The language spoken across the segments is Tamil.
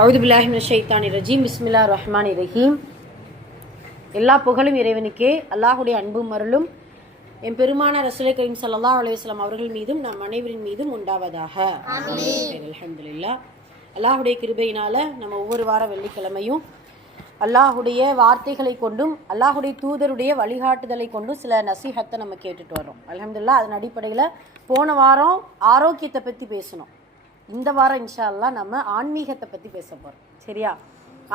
அவுது பில்லாஹி மினஷ் ஷைத்தானிர் ரஜீம். பிஸ்மில்லாஹிர் ரஹ்மானிர் ரஹீம். எல்லா புகழும் இறைவனுக்கே, அல்லாஹுடைய அன்பும் அருளும் என் பெருமான ரசூலை கரீம் ஸல்லல்லாஹு அலைஹி வஸல்லம் அவர்கள் மீதும் நம் அனைவரின் மீதும் உண்டாவதாக. அல்ஹம்துலில்லாஹ். அல்லாஹுடைய கிருபையினால நம்ம ஒவ்வொரு வார வெள்ளிக்கிழமையும் அல்லாஹுடைய வார்த்தைகளை கொண்டும் அல்லாஹுடைய தூதருடைய வழிகாட்டுதலை கொண்டும் சில நசீஹத்தை நம்ம கேட்டுட்டு வரோம். அல்ஹம்துலில்லாஹ். அதன் அடிப்படையில் போன வாரம் ஆரோக்கியத்தை பற்றி பேசணும். இந்த வாரம் இன்ஷா அல்லாஹ் நம்ம ஆன்மீகத்தை பற்றி பேச போகிறோம். சரியா?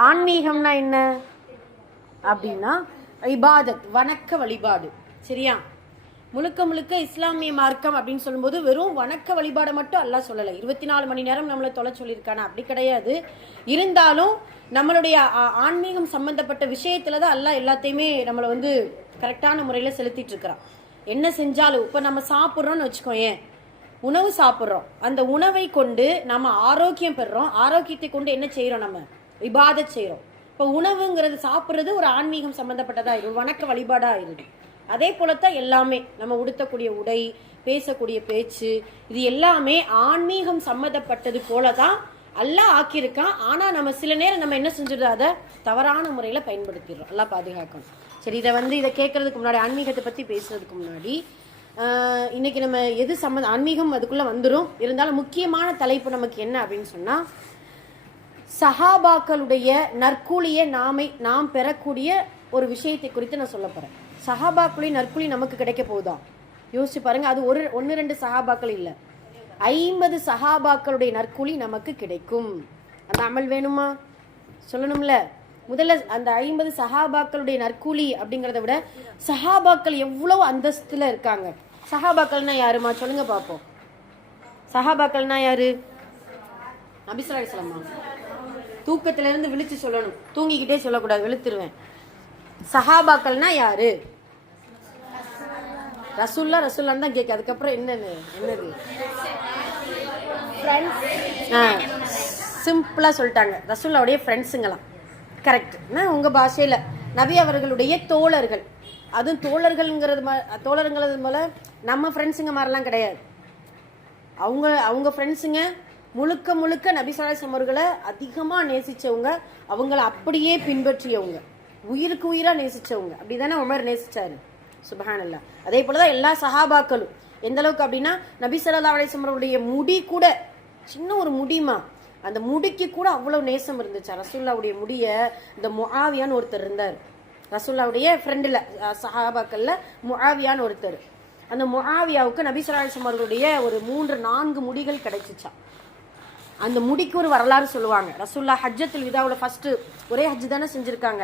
ஆன்மீகம்னா என்ன அப்படின்னா இபாதத், வணக்க வழிபாடு. சரியா? முழுக்க முழுக்க இஸ்லாமிய மார்க்கம் அப்படின்னு சொல்லும்போது வெறும் வணக்க வழிபாடை மட்டும் அல்லாஹ் சொல்லலை. 24 மணி நேரம் நம்மளை தொலை சொல்லியிருக்கானா? அப்படி கிடையாது. இருந்தாலும் நம்மளுடைய ஆன்மீகம் சம்பந்தப்பட்ட விஷயத்துல தான் அல்லாஹ் எல்லாத்தையுமே நம்மளை கரெக்டான முறையில் செலுத்திட்டு இருக்கிறான். என்ன செஞ்சாலும் இப்போ நம்ம சாப்பிட்றோம்னு வச்சுக்கோயேன், உணவு சாப்பிட்றோம், அந்த உணவை கொண்டு நம்ம ஆரோக்கியம் பெறுறோம். ஆரோக்கியத்தை கொண்டு என்ன செய்யறோம்? நம்ம இபாதத் செய்யறோம். இப்போ உணவுங்கிறது சாப்பிட்றது ஒரு ஆன்மீகம் சம்பந்தப்பட்டதா ஆயிரும், வணக்க வழிபாடா ஆயிருது. அதே போலத்தான் எல்லாமே நம்ம உடுத்தக்கூடிய உடை, பேசக்கூடிய பேச்சு, இது எல்லாமே ஆன்மீகம் சம்மந்தப்பட்டது போலதான் அல்லாஹ் ஆக்கியிருக்கான். ஆனா நம்ம சில நேரம் நம்ம என்ன செஞ்சிடறோம், அதை தவறான முறையில பயன்படுத்திடுறோம். எல்லாம் பாதுகாக்கணும். சரி, இதை கேட்கறதுக்கு முன்னாடி, ஆன்மீகத்தை பத்தி பேசுறதுக்கு முன்னாடி, இன்னைக்கு நம்ம எது ஆன்மீகம் அதுக்குள்ள வந்துடும். இருந்தாலும் முக்கியமான தலைப்பு நமக்கு என்ன அப்படின்னு சொன்னா, சஹாபாக்களுடைய நற்கூலியை நாம் பெறக்கூடிய ஒரு விஷயத்தை குறித்து நான் சொல்ல போறேன். சஹாபாக்களுடைய நற்கூலி நமக்கு கிடைக்க போகுதா? யோசிச்சு பாருங்க. அது ஒன்று ரெண்டு சஹாபாக்கள் இல்லை, 50 சஹாபாக்களுடைய நற்கூலி நமக்கு கிடைக்கும். அந்த அமல் வேணுமா? சொல்லணும்ல. முதல்ல அந்த 50 சஹாபாக்களுடைய நற்கூலி அப்படிங்கிறத விட சஹாபாக்கள் எவ்வளவு அந்தஸ்துல இருக்காங்க. சஹாபாக்கள்னா யாருமா? சொல்லுங்க பாப்போம். சஹாபாக்கள்னா யாரு? நபி ஸல்லல்லாஹு அலைஹி வஸல்லம். தூக்கத்துல இருந்து விழிச்சு சொல்லணும், தூங்கிக்கிட்டே சொல்லக்கூடாது, வெளுத்துருவேன். சஹாபாக்கள்னா யாரு? ரசூல்லான்னு தான் கேட்க. அதுக்கப்புறம் என்னது சிம்பிளா சொல்லிட்டாங்க, ரசூல்லாவுடைய ஃப்ரெண்ட்ஸுங்களாம். கரெக்ட். உங்க பாஷையில நபி அவர்களுடைய தோழர்கள். அதுவும் தோழருங்கிறது போல நம்ம ஃப்ரெண்ட்ஸுங்க மாதிரிலாம் கிடையாது. அவங்க ஃப்ரெண்ட்ஸுங்க முழுக்க முழுக்க நபி ஸல்லல்லாஹு அலைஹி வஸல்லம் அவர்களை அதிகமா நேசிச்சவங்க, அவங்கள அப்படியே பின்பற்றியவங்க, உயிருக்கு உயிரா நேசிச்சவங்க. அப்படிதானே உமர் நேசிச்சாரு. சுப்ஹானல்லாஹ். அதே போலதான் எல்லா சஹாபாக்களும். எந்த அளவுக்கு அப்படின்னா, நபி ஸல்லல்லாஹு அலைஹி வஸல்லம் அவருடைய முடி கூட, சின்ன ஒரு முடிமா, அந்த முடிக்கு கூட அவ்வளவு நேசம் இருந்துச்சு. ரசூல்லாவுடைய முடிய இந்த முஆவியான்னு ஒருத்தர் இருந்தார். ரசூல்லாவுடைய ஃப்ரெண்டுல சஹாபாக்கள்ல முஆவியான்னு ஒருத்தர். அந்த முஆவியாவுக்கு நபி ஸல்லல்லாஹு அலைஹி வஸல்லம் அவர்களுடைய ஒரு 3-4 முடிகள் கிடைச்சிச்சான். அந்த முடிக்கு ஒரு வரலாறு சொல்லுவாங்க. ரசூல்லா ஹஜ்ஜத்துல் விதாவில் ஃபர்ஸ்ட் ஒரே ஹஜ் தானே செஞ்சிருக்காங்க.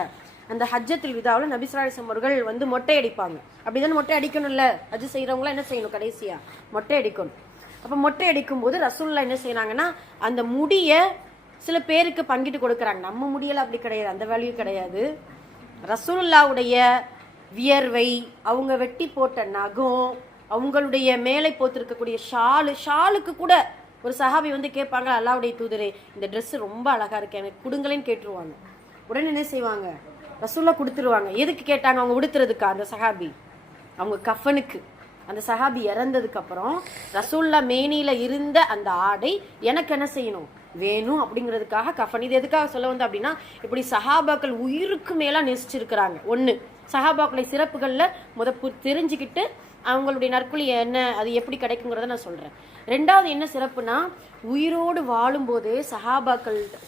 அந்த ஹஜ்ஜத்துல் விதாவில் நபி ஸல்லல்லாஹு அலைஹி வஸல்லம் அவர்கள் மொட்டை அடிப்பாங்க. அப்படிதானே மொட்டை அடிக்கணும்ல? ஹஜ் செய்யறவங்களாம் என்ன செய்யணும்? கடைசியா மொட்டை அடிக்கணும். அப்ப மொட்டை அடிக்கும் போது ரசூல்லா என்ன செய்யறாங்கன்னா, அந்த முடிய சில பேருக்கு பங்கிட்டு கொடுக்கறாங்க. நம்ம முடியல அப்படி கிடையாது, அந்த வேல்யூ கிடையாது. ரசூலுல்லாவுடைய வியர்வை, அவங்க வெட்டி போட்ட நகம், அவங்களுடைய மேலே போத்திருக்கக்கூடிய ஷாலுக்கு கூட ஒரு சஹாபி கேட்பாங்க, அல்லாஹ்வுடைய தூதரே, இந்த ட்ரெஸ் ரொம்ப அழகா இருக்கு, எனக்கு கொடுங்களேன்னு கேட்டுருவாங்க. உடனே என்ன செய்வாங்க? ரசூல்லா கொடுத்துருவாங்க. எதுக்கு கேட்டாங்க? அவங்க உடுத்துறதுக்கா? அந்த சஹாபி அவங்க கஃபனுக்கு. அந்த சஹாபி இறந்ததுக்கு அப்புறம் ரசூல்லா மேனியில இருந்த அந்த ஆடை எனக்கு என்ன செய்யணும் வேணும் அப்படிங்கிறதுக்காக கஃபன். இது எதுக்காக சொல்ல வந்து அப்படின்னா, இப்படி சஹாபாக்கள் உயிருக்கு மேலா நேசிச்சிருக்கிறாங்க. ஒண்ணு, சஹாபாக்களை சிறப்புகள்ல தெரிஞ்சுக்கிட்டு அவங்களுடைய நற்கூலி என்ன, அது எப்படி கிடைக்குங்கிறத நான் சொல்றேன். ரெண்டாவது என்ன சிறப்புனா, உயிரோடு வாழும் போதே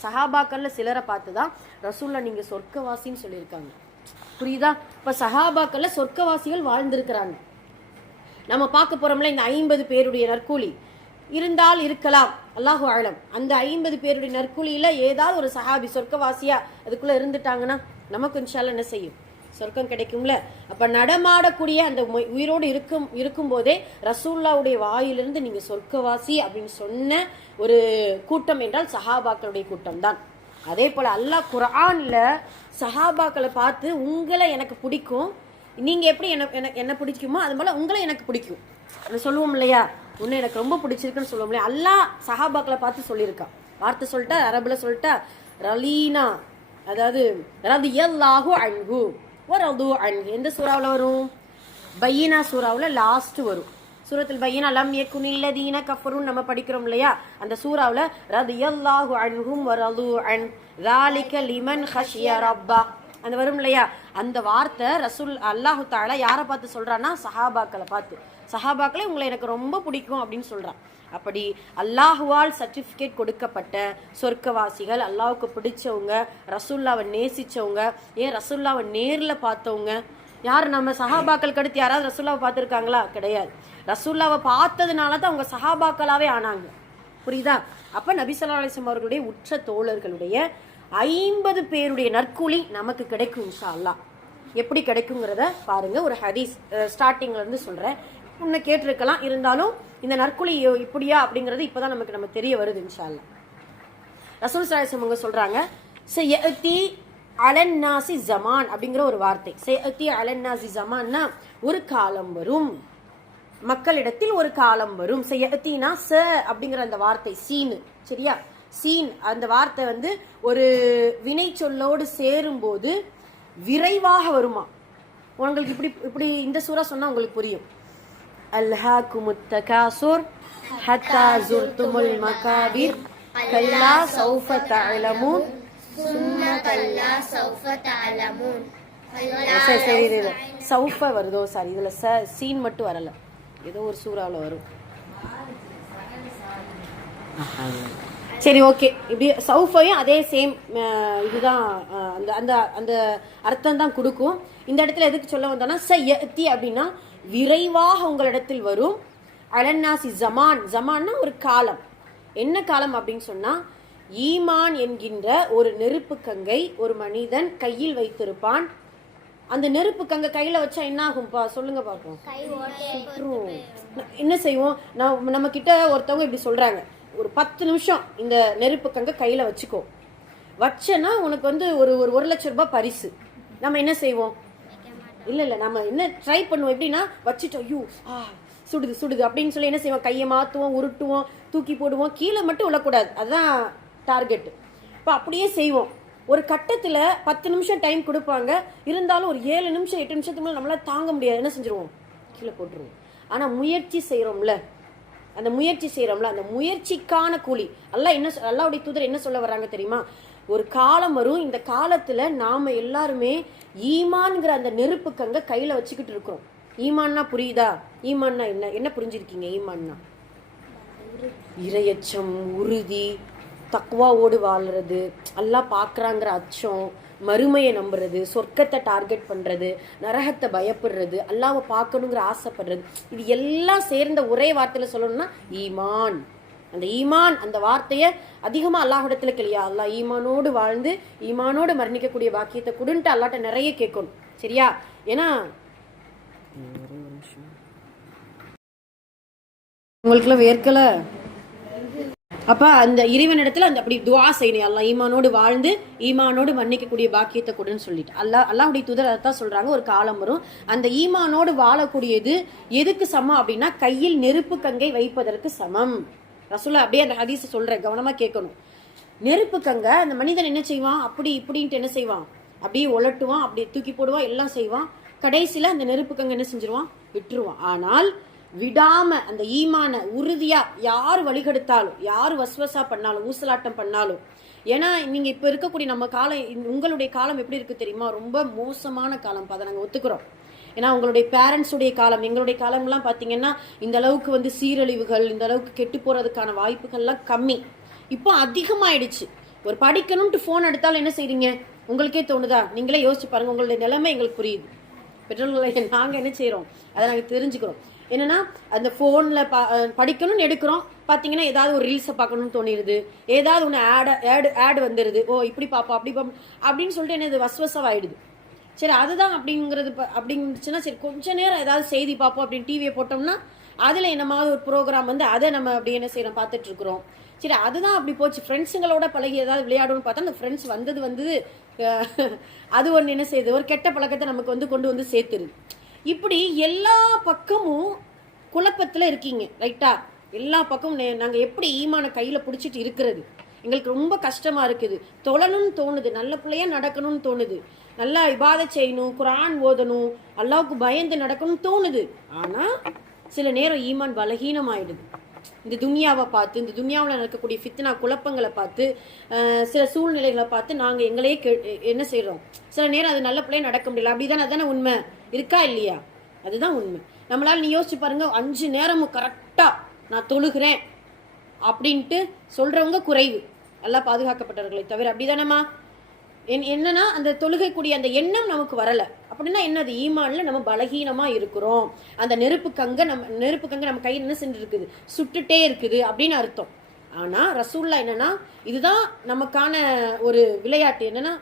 சஹாபாக்கள்ல சிலரை பார்த்துதான் ரசூல்லா நீங்க சொர்க்கவாசின்னு சொல்லியிருக்காங்க. புரியுதா? இப்ப சஹாபாக்கள்ல சொர்க்கவாசிகள் வாழ்ந்திருக்கிறாங்க. நம்ம பார்க்க போறோம்ல, இந்த 50 பேருடைய நற்கூலி இருந்தால் இருக்கலாம், அல்லாஹு ஆலம். அந்த 50 பேருடைய நற்கூலியில ஏதாவது ஒரு சஹாபி சொர்க்கவாசியா அதுக்குள்ள இருந்துட்டாங்கன்னா நமக்கு இன்ஷால்லா என்ன செய்யும்? சொர்க்கம் கிடைக்கும்ல. அப்ப நடமாடக்கூடிய அந்த உயிரோடு இருக்கும் போதே ரசூல்லாவுடைய வாயிலிருந்து நீங்க சொர்க்கவாசி அப்படின்னு சொன்ன ஒரு கூட்டம் என்றால் சஹாபாக்களுடைய கூட்டம் தான். அதே போல அல்லாஹ் குர்ஆன்ல சஹாபாக்களை பார்த்து, உங்களை எனக்கு பிடிக்கும், நீங்க எப்படி என்ன பிடிக்குமோ அது போல உங்களை எனக்கு பிடிக்கும் சொல்லுவோம் இல்லையா? உன்னை எனக்கு ரொம்ப பிடிச்சிருக்குன்னு சொல்லுவோம் இல்லையா? அல்லாஹ் சஹாபாக்களை பார்த்து சொல்லியிருக்கான். வார்த்தை சொல்லிட்டா, அரபுல சொல்லிட்டா, ரலீனா, அதாவது ரலியல்லாஹு அன்ஹு வ ரது அன்ஹு. எந்த சூறாவில் வரும்? பையினா சூறாவில் லாஸ்ட் வரும். சூரத்துல் பையனா லம் யகுனில்லதீன கஃபருன் நம்ம படிக்கிறோம் இல்லையா, அந்த சூராவில் ரதியல்லாஹு அன்ஹும் வரது அன் ذَلِكَ லிமன் خَشِيَ ரப்பா அந்த வரும் இல்லையா, அந்த வார்த்தை ரசூல் அல்லாஹு தஆலா யாரை பார்த்து சொல்றான்னா சஹாபாக்களை பார்த்து. சஹாபாக்களே உங்களை எனக்கு ரொம்ப பிடிக்கும் அப்படின்னு சொல்றான். அப்படி அல்லாஹுவால் சர்டிஃபிகேட் கொடுக்கப்பட்ட சொர்க்கவாசிகள், அல்லாஹுக்கு பிடிச்சவங்க, ரசூல்லாவை நேசிச்சவங்க, ஏன் ரசூல்லாவை நேரில் பார்த்தவங்க யார்? நம்ம சஹாபாக்களுக்கு அடுத்து யாராவது ரசூல்லாவை பார்த்துருக்காங்களா? கிடையாது. ரசூல்லாவை பார்த்ததுனால தான் அவங்க சஹாபாக்களாவே ஆனாங்க. புரியுதா? அப்போ நபி ஸல்லல்லாஹு அலைஹி வஸல்லம் அவர்களுடைய உற்ற தோழர்களுடைய 50 பேருடைய நற்கூலி நமக்கு கிடைக்கும் இன்ஷா அல்லாஹ். எப்படி கிடைக்குங்கிறத பாருங்க. ஒரு ஹதீஸ் ஸ்டார்டிங்ல இருந்து சொல்றேன். முன்ன கேட்டிருக்கலாம், இருந்தாலும் இந்த நற்கூலி இப்படியா அப்படிங்கிறது இப்பதான் நம்ம தெரிய வருது இன்ஷா அல்லாஹ். ரசூல் ஸல்லல்லாஹு அலைஹி வஸல்லம் அவங்க சொல்றாங்க, சயதி அலன்னாசி ஜமான் அப்படிங்கிற ஒரு வார்த்தை. சயதி அலன்னாசி ஜமான்னா ஒரு காலம் வரும், மக்களிடத்தில் ஒரு காலம் வரும். சயத்தினா ச அப்படிங்கிற அந்த வார்த்தை சீனு, சரியா? சீன் அந்த வார்த்தை வந்து ஒரு வினை சொல்லோடு சேரும் போது விரைவாக வருமா. உங்களுக்கு இப்படி இந்த சூரா சொன்னா உங்களுக்கு புரியும். அல்ஹாகுமுத் தகாசுர் ஹத்தா ஜுர்துமுல் மகாபிர் கல்லா சௌஃப தஅலமூன் சும்ம கல்லா சௌஃப தஅலமூன். சரி இதுல சௌஃப வருதோ, சாரி இதுல சீன் மட்டும் வரல, ஏதோ ஒரு சூறாவில் வரும். சரி, ஓகே. இப்படி சௌஃபையும் அதே சேம் இதுதான், அந்த அந்த அந்த அர்த்தம் தான் கொடுக்கும். இந்த இடத்துல எதுக்கு சொல்ல வந்தோன்னா சயத்தி அப்படின்னா விரைவாக உங்களிடத்தில் வரும். அலன்னாசி ஜமான், ஜமான்னா ஒரு காலம். என்ன காலம் அப்படின்னு சொன்னா, ஈமான் என்கின்ற ஒரு நெருப்பு கங்கை ஒரு மனிதன் கையில் வைத்திருப்பான். அந்த நெருப்பு கங்கை கையில வச்சா என்ன ஆகும்பா சொல்லுங்க பார்ப்போம். என்ன செய்வோம்? நம்ம கிட்ட ஒருத்தவங்க இப்படி சொல்றாங்க, ஒரு 10 நிமிஷம் இந்த நெருப்பு கங்கை கையில வச்சுக்கோ, வச்சேன்னா உனக்கு வந்து ஒரு 1 லட்சம் ரூபாய் பரிசு. நம்ம என்ன செய்வோம்? இல்ல நம்ம என்ன ட்ரை பண்ணுவோம், எப்படின்னா வச்சுட்டோம், ஐயோ சுடுது அப்படின்னு சொல்லி என்ன செய்வோம்? கையை மாத்துவோம், உருட்டுவோம், தூக்கி போடுவோம், கீழே மட்டும் விழக்கூடாது, அதுதான் டார்கெட். இப்போ அப்படியே செய்வோம். ஒரு கட்டத்தில் 10 நிமிஷம் டைம் கொடுப்பாங்க, இருந்தாலும் ஒரு 7 நிமிஷம் 8 நிமிஷத்துக்கு மேலே நம்மளால தாங்க முடியாது, என்ன செஞ்சிருவோம்? கீழே போட்டுருவோம். ஆனால் முயற்சி செய்கிறோம்ல, அந்த முயற்சிக்கான கூலி அல்லாஹ்வுடைய தூதர் என்ன சொல்ல வர்றாங்க தெரியுமா? ஒரு காலம் வரும், இந்த காலத்துல நாம எல்லாருமே ஈமான்ங்கிற அந்த நெருப்பு கங்க கையில வச்சுக்கிட்டு இருக்கிறோம். ஈமான்னா புரியுதா? ஈமான்னா என்ன புரிஞ்சிருக்கீங்க? ஈமான்னா இரையச்சம், உறுதி, தக்வாவோடு வாழ்றது, அல்லாஹ் பார்க்கறாங்கிற அச்சம், மறுமையை நம்புறது, சொர்க்கத்தை டார்கெட் பண்றது, நரகத்தை பயப்படுறது, அல்லாஹ்வை பார்க்கணுங்கிற ஆசைப்படுறது, இது எல்லாம் சேர்ந்த ஒரே வார்த்தையில சொல்லணும்னா ஈமான். அந்த ஈமான் அந்த வார்த்தையை அதிகமா அல்லாஹ்விடத்துல கேளியா, அல்லாஹ் ஈமானோடு வாழ்ந்து ஈமானோடு மரணிக்கக்கூடிய பாக்கியத்தை கொடுன்ட்டு அல்லாஹ்ட்ட நிறைய கேட்கணும், சரியா? ஏன்னா உங்களுக்குள்ள வேர்க்கல, அப்ப அந்த இறைவனிடத்துல அந்த அப்படி துவா செய்யணும், அல்லாஹ் ஈமானோடு வாழ்ந்து ஈமானோடு மன்னிக்கக்கூடிய பாக்கியத்தை கொடுன்னு சொல்லிட்டு அல்லாஹ்வுடைய தூதர் அதான் சொல்றாங்க. ஒரு காலம் வரும், அந்த ஈமானோடு வாழக்கூடியது எதுக்கு சமம் அப்படின்னா கையில் நெருப்பு கங்கை வைப்பதற்கு சமம். ரசூலா அப்படியே அந்த ஹதீஸை சொல்றேன், கவனமா கேட்கணும். நெருப்பு கங்கை அந்த மனிதன் என்ன செய்வான்? அப்படி இப்படின்ட்டு என்ன செய்வான்? அப்படியே உலட்டுவான், அப்படியே தூக்கி போடுவான், எல்லாம் செய்வான். கடைசியில அந்த நெருப்பு கங்கை என்ன செஞ்சிருவான்? விட்டுருவான். ஆனால் விடாம அந்த ஈமான உறுதியா யார் வழிகெடுத்தாலும், யார் வஸ்வசா பண்ணாலும், ஊசலாட்டம் பண்ணாலும், ஏன்னா நீங்க இப்ப இருக்கக்கூடிய நம்ம காலம், உங்களுடைய காலம் எப்படி இருக்கு தெரியுமா? ரொம்ப மோசமான காலம், அதை நாங்க ஒத்துக்கிறோம். ஏன்னா உங்களுடைய பேரண்ட்ஸுடைய காலம், எங்களுடைய காலம்லாம் பார்த்தீங்கன்னா இந்த அளவுக்கு வந்து சீரழிவுகள், இந்த அளவுக்கு கெட்டு போறதுக்கான வாய்ப்புகள்லாம் கம்மி. இப்போ அதிகமாயிடுச்சு. ஒரு படிக்கணும்ட்டு ஃபோன் எடுத்தாலும் என்ன செய்றீங்க? உங்களுக்கே தோணுதா? நீங்களே யோசிச்சு பாருங்க, உங்களுடைய நிலைமை எங்களுக்கு புரியுது. பெற்றோர்களை நாங்கள் என்ன செய்கிறோம் அதை நாங்கள் தெரிஞ்சுக்கிறோம். என்னன்னா அந்த ஃபோனில் படிக்கணும்னு எடுக்கிறோம், பார்த்தீங்கன்னா ஏதாவது ஒரு ரீல்ஸை பார்க்கணும்னு தோணிடுது, ஏதாவது ஒன்று ஆடு வந்துடுது, ஓ இப்படி பார்ப்போம் அப்படி பார்ப்போம் அப்படின்னு சொல்லிட்டு என்ன இது வஸ்வசவாயிடுது. சரி அதுதான் அப்படிங்கிறது அப்படிங்குச்சுன்னா சரி கொஞ்ச நேரம் ஏதாவது செய்தி பார்ப்போம் அப்படின்னு டிவியை போட்டோம்னா அதில் என்னமாவது ஒரு ப்ரோக்ராம் வந்து அதை நம்ம அப்படி என்ன செய்யறோம் பார்த்துட்டு இருக்கிறோம். சரி அதுதான் அப்படி போச்சு. ஃப்ரெண்ட்ஸுங்களோட பழகி ஏதாவது விளையாடணும்னு பார்த்தா அந்த ஃப்ரெண்ட்ஸ் வந்தது அது ஒன்று என்ன செய்யுது, ஒரு கெட்ட பழக்கத்தை நமக்கு வந்து கொண்டு வந்து சேர்த்துருது. இப்படி எல்லா பக்கமும் குழப்பத்தில் இருக்கீங்க, ரைட்டா? எல்லா பக்கமும் நாங்கள் எப்படி ஈமான கையில் பிடிச்சிட்டு இருக்கிறது? எங்களுக்கு ரொம்ப கஷ்டமா இருக்குது. தொழணும்னு தோணுது, நல்ல பிள்ளையா நடக்கணும்னு தோணுது, நல்லா இபாதத் செய்யணும், குர்ஆன் ஓதணும், அல்லாஹ்வுக்கு பயந்து நடக்கணும்னு தோணுது. ஆனா சில நேரம் ஈமான் பலகீனமாயிடுது. இந்த துனியாவை பார்த்து, இந்த துனியாவில் நடக்கக்கூடிய ஃபித்னா குழப்பங்களை பார்த்து, சில சூழ்நிலைகளை பார்த்து நாங்கள் எங்களையே என்ன செய்கிறோம், சில நேரம் அது நல்ல பிள்ளைய நடக்க முடியல. அப்படிதானே, அதானே உண்மை, இருக்கா இல்லையா? அதுதான் உண்மை. நம்மளால நீ யோசிச்சு பாருங்க, 5 நேரமும் கரெக்டாக நான் தொழுகிறேன் அப்படின்ட்டு சொல்றவங்க குறைவு, எல்லாம் பாதுகாக்கப்பட்டவர்களை தவிர. அப்படிதானம்மா? என்னன்னா அந்த தொழுகைக்கூடிய அந்த எண்ணம் நமக்கு வரல. அப்படின்னா என்னது? ஈமான்ல நம்ம பலகீனமா இருக்கிறோம். அந்த நெருப்பு கங்க நம்ம கையில் என்ன செஞ்சு இருக்குது, சுட்டுட்டே இருக்குது அப்படின்னு அர்த்தம். ஆனா ரசூல்லா என்னன்னா, இதுதான் நமக்கான ஒரு விளையாட்டு. என்னன்னா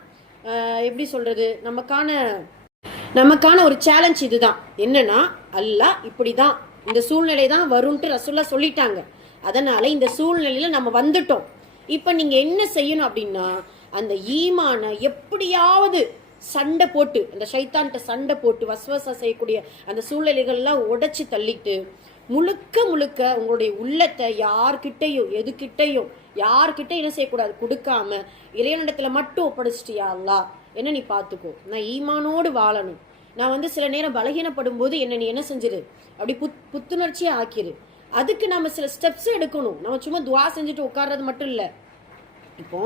எப்படி சொல்றது, நமக்கான ஒரு சேலஞ்ச் இதுதான். என்னன்னா அல்லாஹ் இப்படிதான், இந்த சூழ்நிலை தான் வரும்ட்டு ரசூல்லா சொல்லிட்டாங்க. அதனால இந்த சூழ்நிலையில நம்ம வந்துட்டோம். இப்ப நீங்க என்ன செய்யணும் அப்படின்னா, அந்த ஈமான எப்படியாவது சண்டை போட்டு, அந்த ஷைத்தான்கிட்ட சண்டை போட்டு வஸ்வசா செய்யக்கூடிய அந்த சூழ்நிலைகள்லாம் உடைச்சு தள்ளிட்டு, முழுக்க உங்களுடைய உள்ளத்தை யார்கிட்ட என்ன செய்யக்கூடாது, கொடுக்காம இறைவனிடத்துல மட்டும் ஒப்படைச்சிட்டியா அல்லாஹ், என்ன நீ பார்த்துக்கோ, நான் ஈமானோடு வாழணும். நான் சில நேரம் பலகீனப்படும் போது என்ன நீ என்ன செஞ்சிரு, அப்படி புத்துணர்ச்சியை ஆக்கிரு. அதுக்கு நம்ம சில ஸ்டெப்ஸ் எடுக்கணும். நம்ம சும்மா துவா செஞ்சுட்டு உட்கார்றது மட்டும் இல்லை. இப்போ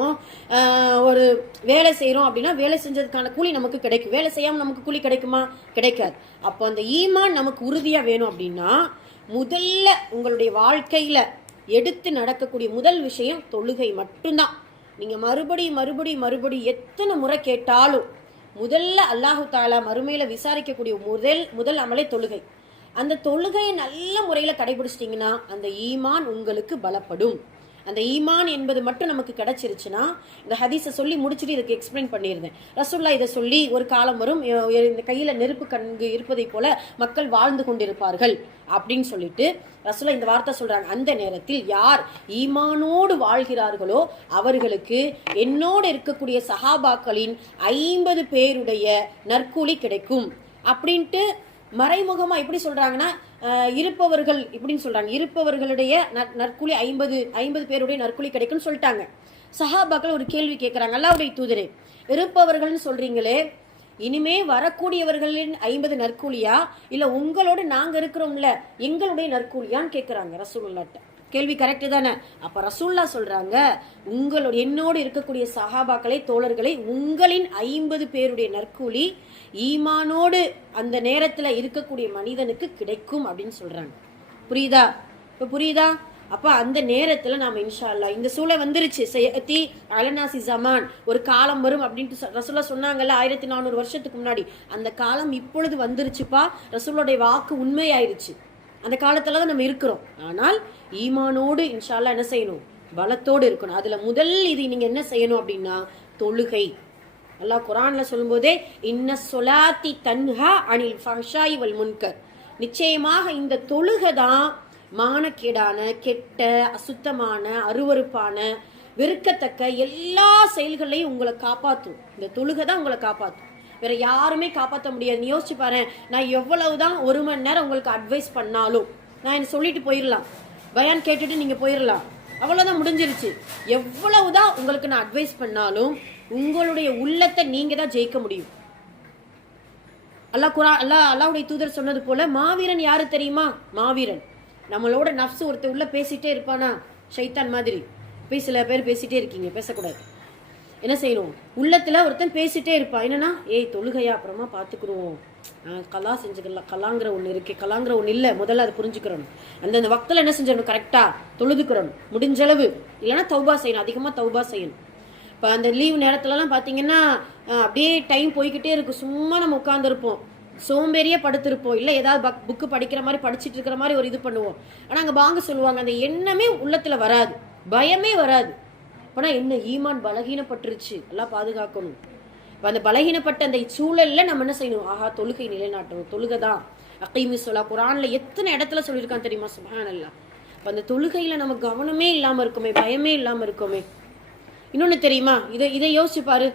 ஒரு வேலை செய்கிறோம் அப்படின்னா வேலை செஞ்சதுக்கான கூலி நமக்கு கிடைக்கும். வேலை செய்யாமல் நமக்கு கூலி கிடைக்குமா? கிடைக்காது. அப்போ அந்த ஈமான் நமக்கு உறுதியாக வேணும் அப்படின்னா, முதல்ல உங்களுடைய வாழ்க்கையில் எடுத்து நடக்கக்கூடிய முதல் விஷயம் தொழுகை மட்டும்தான். நீங்கள் மறுபடி எத்தனை முறை கேட்டாலும் முதல்ல அல்லாஹு தாலா மறுமையில் விசாரிக்கக்கூடிய முதல் அமலே தொழுகை. அந்த தொழுகையை நல்ல முறையில் கடைபிடிச்சிட்டிங்கன்னா அந்த ஈமான் உங்களுக்கு பலப்படும். அந்த ஈமான் என்பது மட்டும் நமக்கு கிடைச்சிருச்சுன்னா, இந்த ஹதீஸை சொல்லி முடிச்சுட்டு இதுக்கு எக்ஸ்பிளைன் பண்ணியிருந்தேன். ரசூல்லா இதை சொல்லி, ஒரு காலம் வரும் இந்த கையில நெருப்பு கண்கு இருப்பதை போல மக்கள் வாழ்ந்து கொண்டிருப்பார்கள் அப்படின்னு சொல்லிட்டு ரசூல்லா இந்த வார்த்தை சொல்றாங்க. அந்த நேரத்தில் யார் ஈமானோடு வாழ்கிறார்களோ அவர்களுக்கு என்னோடு இருக்கக்கூடிய சஹாபாக்களின் 50 பேருடைய நற்கூலி கிடைக்கும் அப்படின்ட்டு மறைமுகமா எப்படி சொல்றாங்கன்னா, இருப்பவர்கள் இப்படின்னு சொல்றாங்க, இருப்பவர்களுடைய நற்கூலி 50 பேருடைய நற்கூலி கிடைக்கும்னு சொல்லிட்டாங்க. சஹாபாக்கள் ஒரு கேள்வி கேட்கிறாங்க, அல்லாஹ்வுடைய தூதரே, இருப்பவர்கள்னு சொல்றீங்களே, இனிமே வரக்கூடியவர்களின் 50 நற்கூலியா இல்ல உங்களோட நாங்க இருக்கிறோம்ல எங்களுடைய நற்கூலியான்னு கேட்கிறாங்க ரசூலுல்லாஹ்ட்ட. கேள்வி கரெக்ட் தானே? அப்ப ரசூல்லா சொல்றாங்க, உங்களோட என்னோடு இருக்கக்கூடிய சஹாபாக்களை தோழர்களை உங்களின் 50 பேருடைய நற்கூலி ஈமானோடு அந்த நேரத்துல இருக்கக்கூடிய மனிதனுக்கு கிடைக்கும் அப்படின்னு சொல்றாங்க. புரியுதா? இப்ப புரியுதா? அப்ப அந்த நேரத்துல நாம இன்ஷா அல்லாஹ், இந்த சூழல் வந்துருச்சு, சயதி அலனாசி ஜமான், ஒரு காலம் வரும் அப்படின்ட்டு ரசூல்லா சொன்னாங்கல்ல 1400 வருஷத்துக்கு முன்னாடி. அந்த காலம் இப்பொழுது வந்துருச்சுப்பா. ரசூலுடைய வாக்கு உண்மையாயிருச்சு. அந்த காலத்துல தான் நம்ம இருக்கிறோம். ஆனால் ஈமானோடு இன்ஷா அல்லாஹ் என்ன செய்யணும், பலத்தோடு இருக்கணும். அதுல முதல் இது நீங்க என்ன செய்யணும் அப்படின்னா தொழுகை. அல்லாஹ் குர்ஆன்ல சொல்லும்போதே, இன்ன ஸலாத்தி தன்ஹா அனில் ஃபஹ்ஷாய் வல் முன்கர், நிச்சயமாக இந்த தொழுகை தான் மானக்கேடான, கெட்ட, அசுத்தமான, அருவருப்பான, வெறுக்கத்தக்க எல்லா செயல்களையும் உங்களை காப்பாற்றும். இந்த தொழுகை தான் உங்களை காப்பாற்றும். வேற யாருமே காப்பாற்ற முடியாது. நீ யோசிச்சு பாரு, நான் எவ்வளவுதான் 1 மணி நேரம் உங்களுக்கு அட்வைஸ் பண்ணாலும், நான் என்ன சொல்லிட்டு போயிடலாம், பயான் கேட்டுட்டு நீங்க போயிடலாம், அவ்வளவுதான், முடிஞ்சிருச்சு. எவ்வளவுதான் உங்களுக்கு நான் அட்வைஸ் பண்ணாலும் உங்களுடைய உள்ளத்தை நீங்க தான் ஜெயிக்க முடியும். அல்லாஹ்வுடைய தூதர் சொன்னது போல, மாவீரன் யாரு தெரியுமா? மாவீரன் நம்மளோட நஃப்ஸ் ஒருத்தர் உள்ள பேசிட்டே இருப்பானா, ஷைத்தான் மாதிரி. சில பேர் பேசிட்டே இருக்கீங்க, பேசக்கூடாது. என்ன செய்யணும், உள்ளத்துல ஒருத்தன் பேசிட்டே இருப்பான். என்னன்னா, ஏய் தொழுகையா, அப்புறமா பாத்துக்கிறோம், கலா செஞ்சுக்கலாம், கலாங்கிற ஒண்ணு இருக்கு, கலாங்கிற ஒண்ணு இல்ல, முதல்ல அதை புரிஞ்சுக்கிறோம். அந்தந்த வக்தில் என்ன செஞ்சிடணும், கரெக்டா தொழுதுக்கிறோம் முடிஞ்சளவு. இல்லைன்னா தௌபா செய்யணும், அதிகமா தௌபா செய்யணும். இப்போ அந்த லீவ் நேரத்துலலாம் பார்த்தீங்கன்னா அப்படியே டைம் போய்கிட்டே இருக்கும். சும்மா நம்ம உட்காந்துருப்போம், சோம்பேறியே படுத்திருப்போம், இல்லை ஏதாவது புக்கு படிக்கிற மாதிரி படிச்சுட்டு இருக்கிற மாதிரி ஒரு இது பண்ணுவோம். ஆனால் அங்கே வாங்க சொல்லுவாங்க, அந்த எண்ணமே உள்ளத்தில் வராது, பயமே வராது. அப்போனா என்ன, ஈமான் பலகீனப்பட்டுருச்சு, எல்லாம் பாதுகாக்கணும். இப்போ அந்த பலகீனப்பட்ட அந்த சூழலில் நம்ம என்ன செய்யணும், ஆஹா தொழுகை நிலைநாட்டணும். தொழுகை தான் அகீமி ஸலா, குர்ஆன்ல எத்தனை இடத்துல சொல்லியிருக்கான் தெரியுமா, சுப்ஹானல்லாஹ். இப்போ அந்த தொழுகையில் நம்ம கவனமே இல்லாமல் இருக்கோமே, பயமே இல்லாமல் இருக்கோமே. இன்னொன்று தெரியுமா, இதை யோசிச்சு பாரு,